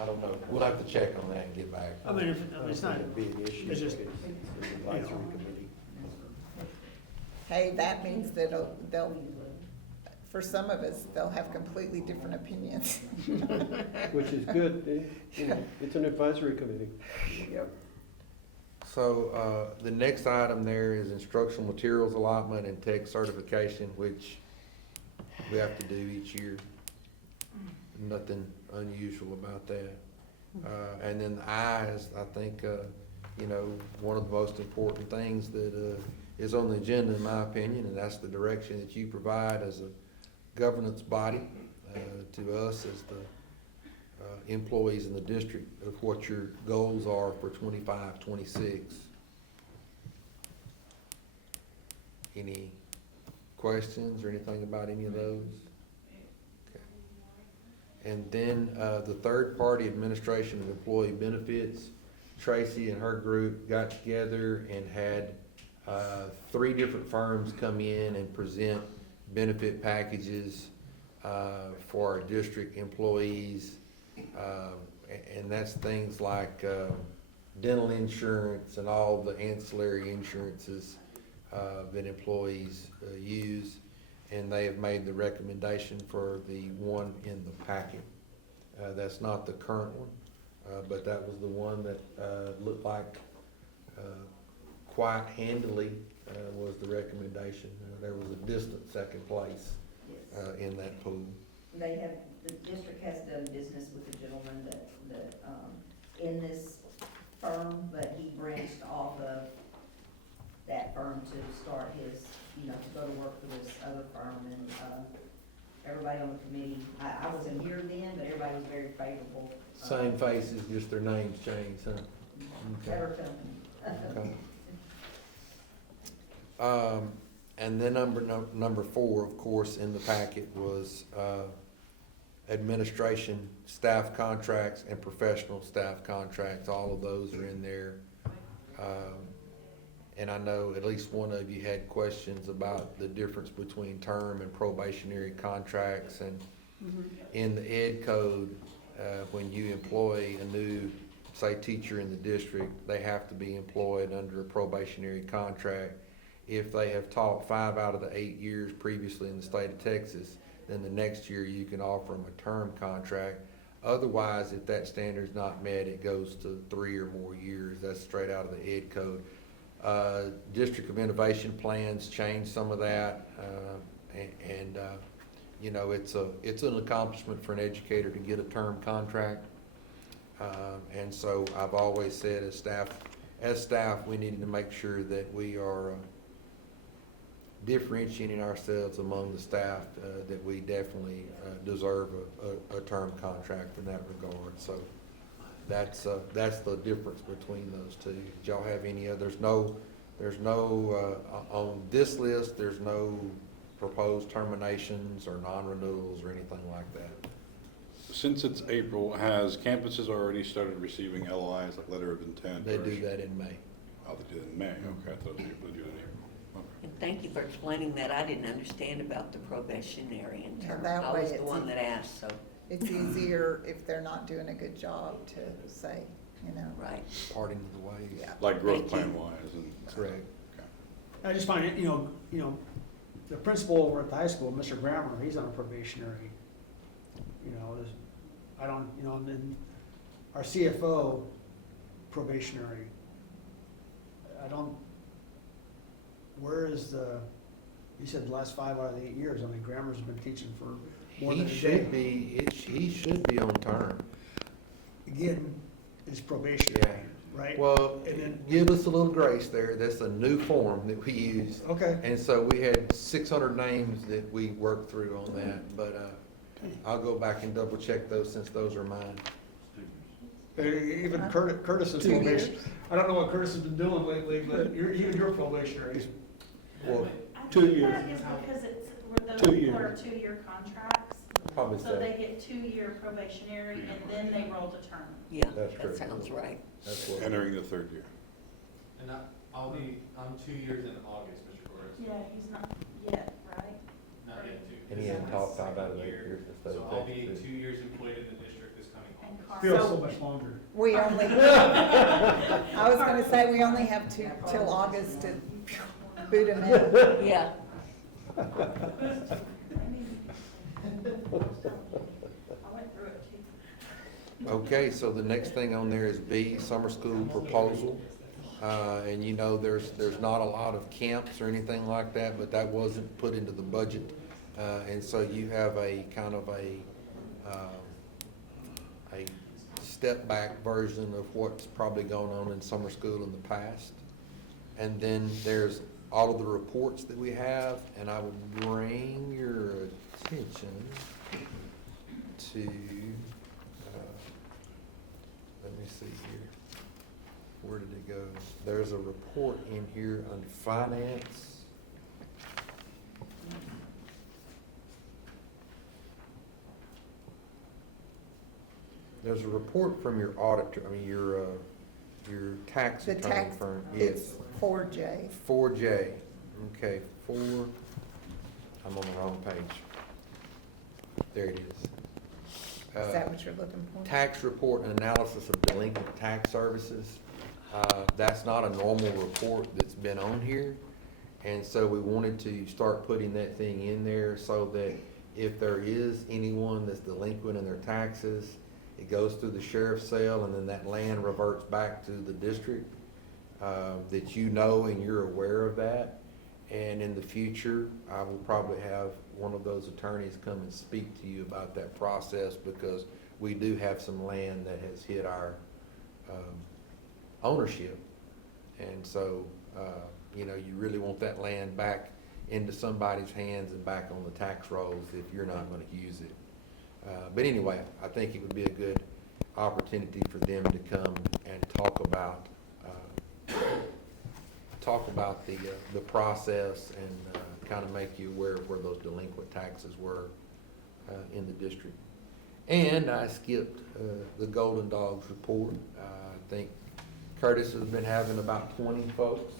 I don't know, we'll have to check on that and get back. I mean, it's not, It'd be an issue. it's just, Advisory committee. Hey, that means that they'll, for some of us, they'll have completely different opinions. Which is good, you know, it's an advisory committee. Yep. So, the next item there is instructional materials allotment and tech certification, which we have to do each year. Nothing unusual about that. And then the I is, I think, you know, one of the most important things that, is on the agenda, in my opinion, and that's the direction that you provide as a governance body, to us as the, employees in the district of what your goals are for 25, 26. Any questions or anything about any of those? Okay. And then, the third-party administration of employee benefits, Tracy and her group got together and had, 3 different firms come in and present benefit packages, for our district employees. And that's things like, dental insurance and all the ancillary insurances, that employees, use. And they have made the recommendation for the one in the packet. That's not the current one, but that was the one that, looked like, quite handily, was the recommendation. There was a distant second place, in that pool. They have, the district has done business with a gentleman that, in this firm, but he branched off of that firm to start his, you know, to go to work for this other firm, and, everybody on the committee, I wasn't here then, but everybody was very favorable. Same faces, just their names changed, huh? Better company. Okay. And then number 4, of course, in the packet was, administration staff contracts and professional staff contracts. All of those are in there. And I know at least one of you had questions about the difference between term and probationary contracts. And in the ed code, when you employ a new, say, teacher in the district, they have to be employed under a probationary contract. If they have taught 5 out of the 8 years previously in the state of Texas, then the next year you can offer them a term contract. Otherwise, if that standard is not met, it goes to 3 or more years. That's straight out of the ed code. District of Innovation plans change some of that, and you know, it's an accomplishment for an educator to get a term contract. And so I've always said as staff, we need to make sure that we are differentiating ourselves among the staff, that we definitely deserve a term contract in that regard. So that's the difference between those two. Did y'all have any other? There's no on this list, there's no proposed terminations or non-renewals or anything like that. Since it's April, has campuses already started receiving LOIs, like letter of intent? They do that in May. Oh, they do it in May, okay, I thought they would do it in April. Okay. And thank you for explaining that. I didn't understand about the probationary in Yeah, term. that I way was the it's one easy. that asked, so, It's easier if they're not doing a good job to say, you know. right. Parting of the ways. Yeah. Like growth Thank you. plan wise and. Correct. Okay. I just find it, you know, the principal over at the high school, Mr. Grammer, he's on a probationary, you know, I don't, you know, and then our CFO probationary. I don't, where is the, you said the last 5 out of the 8 years, I mean, Grammer's been teaching for more than He a should day. he should be on term. Again, is probationary, Yeah. right? Well, And then- give us a little grace there. That's a new form that we use. Okay. And so we had 600 names that we worked through on that, but I'll go back and double check those since those are mine. Even Curtis is 2 probation. years. I don't know what Curtis has been doing lately, but even you're probationary. Well, I 2 think years. that is because it's, where those 2 people are years. 2-year contracts, probably so so. they get 2-year probationary and then they roll to term. Yeah, That's true. that sounds right. That's what. Entering the third year. And I'm 2 years in August, Mr. Cordes. Yeah, he's not yet, right? Not yet, 2. And he This is hadn't my taught 5 out of second 8 year. years or so. So I'll be 2 years employed in the district this coming And August. Carl. Feels so much longer. We only, I was gonna say, we only have till August to boot him in. Yeah. I went through it too. Okay, so the next thing on there is B, summer school proposal. And you know, there's not a lot of camps or anything like that, but that wasn't put into the budget. And so you have a kind of a step back version of what's probably gone on in summer school in the past. And then there's all of the reports that we have, and I would bring your attention to, let me see here. Where did it go? There's a report in here on finance. There's a report from your auditor, your tax The attorney tax, firm. it's 4J. 4J, okay, I'm on the wrong page. There it is. Is that what you're looking for? Tax report and analysis of delinquent tax services. That's not a normal report that's been on here. And so we wanted to start putting that thing in there so that if there is anyone that's delinquent in their taxes, it goes through the sheriff's sale and then that land reverts back to the district, that you know and you're aware of that. And in the future, I will probably have one of those attorneys come and speak to you about that process because we do have some land that has hit our ownership. And so, you know, you really want that land back into somebody's hands and back on the tax rolls if you're not gonna use it. But anyway, I think it would be a good opportunity for them to come and talk about the process and kind of make you aware of where those delinquent taxes were in the district. And I skipped the Golden Dogs report. I think Curtis has been having about 20 folks.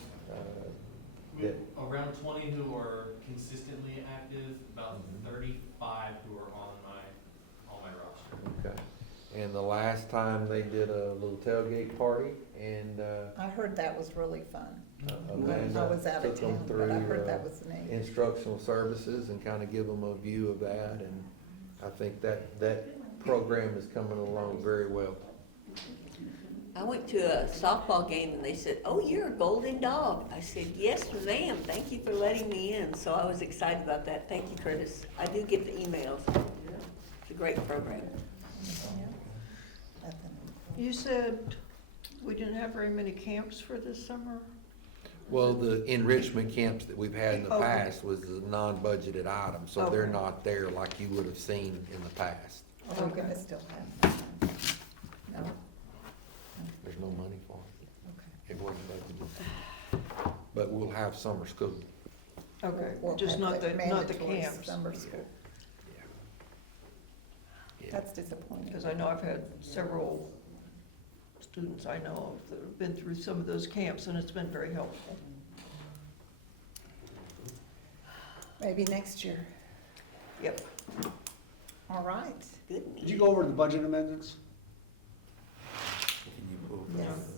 We have around 20 who are consistently active, about 35 who are on my roster. Okay. And the last time they did a little tailgate party and I heard that was really fun. Amanda I was out of took them town, but I through, heard that was neat. instructional services and kind of give them a view of that. And I think that program is coming along very well. I went to a softball game and they said, "Oh, you're a Golden Dog." I said, "Yes, ma'am. Thank you for letting me in." So I was excited about that. Thank you, Curtis. I do get the emails. It's a great program. You said we didn't have very many camps for this summer? Well, the enrichment camps that we've had in the Okay. past was a non-budgeted item, so they're Okay. not there like you would have seen in the past. Are we gonna still have them? No? There's no money for it. Okay. It wasn't budgeted. But we'll have summer school. Okay, We'll just have not the mandatory camps. Summer school. Yeah. That's disappointing. Because I know I've had several students I know of that have been through some of those camps, and it's been very helpful. Maybe next year. Yep. All right. Good Did you go over the budget amendments? Can you pull Yes. from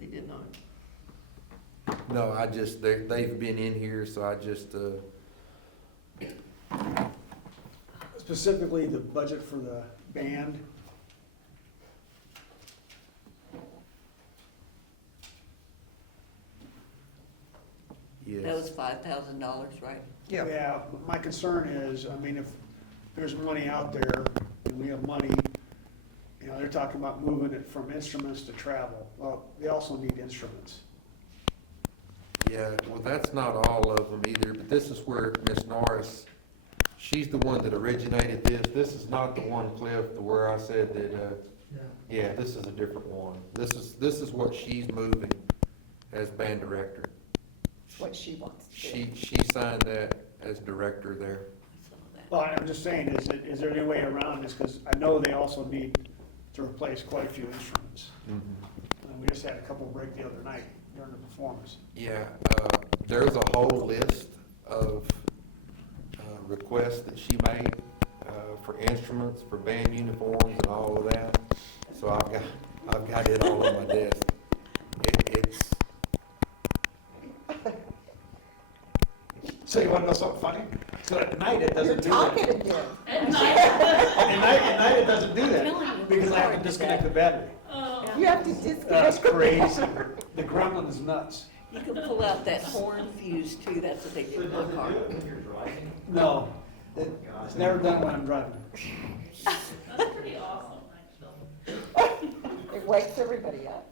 They did not. it? No, they've been in here, so I just, Specifically, the budget for the band. That was Yes. $5,000, right? Yeah. Yeah, my concern is, I mean, if there's money out there and we have money, you know, they're talking about moving it from instruments to travel. Well, they also need instruments. Yeah, well, that's not all of them either, but this is where Ms. Norris, she's the one that originated this. This is not the one, Cliff, to where I said that, yeah, this is a different one. This is what she's moving as band director. What she wants to do. She signed that as director there. I saw that. Well, I'm just saying, is there any way around this? Because I know they also need to replace quite a few instruments. We just had a couple break the other night during the performance. Yeah, there's a whole list of requests that she made for instruments, for band uniforms and all of that. So I've got it all on my desk. It's, So you want to know something funny? So at night it You're doesn't do talking that. again. At night it doesn't do that because I have to disconnect the battery. You have to disconnect. That's crazy. The gremlin's nuts. You can pull out that horn fuse too, that's what they did in my car. No, it's never done when I'm driving. It wakes everybody up.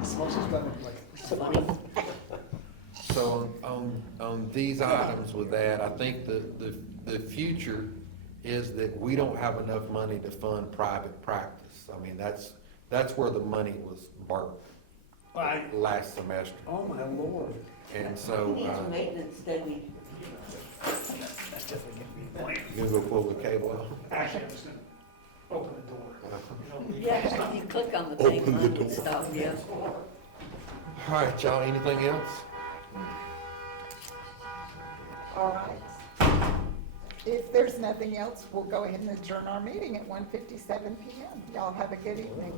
It's mostly done like. so on these items with that, I think the future is that we don't have enough money to fund private practice. I mean, that's where the money was burnt last semester. Oh, my Lord. And so, He needs maintenance, doesn't he? That's definitely gonna be you gonna go pull the cable out? Actually, I'm just gonna open the door. Yeah, if you click on the thing, mine would stop, yeah. All right, y'all, anything else? All right. If there's nothing else, we'll go ahead and adjourn our meeting at 1:57 PM. Y'all have a good evening.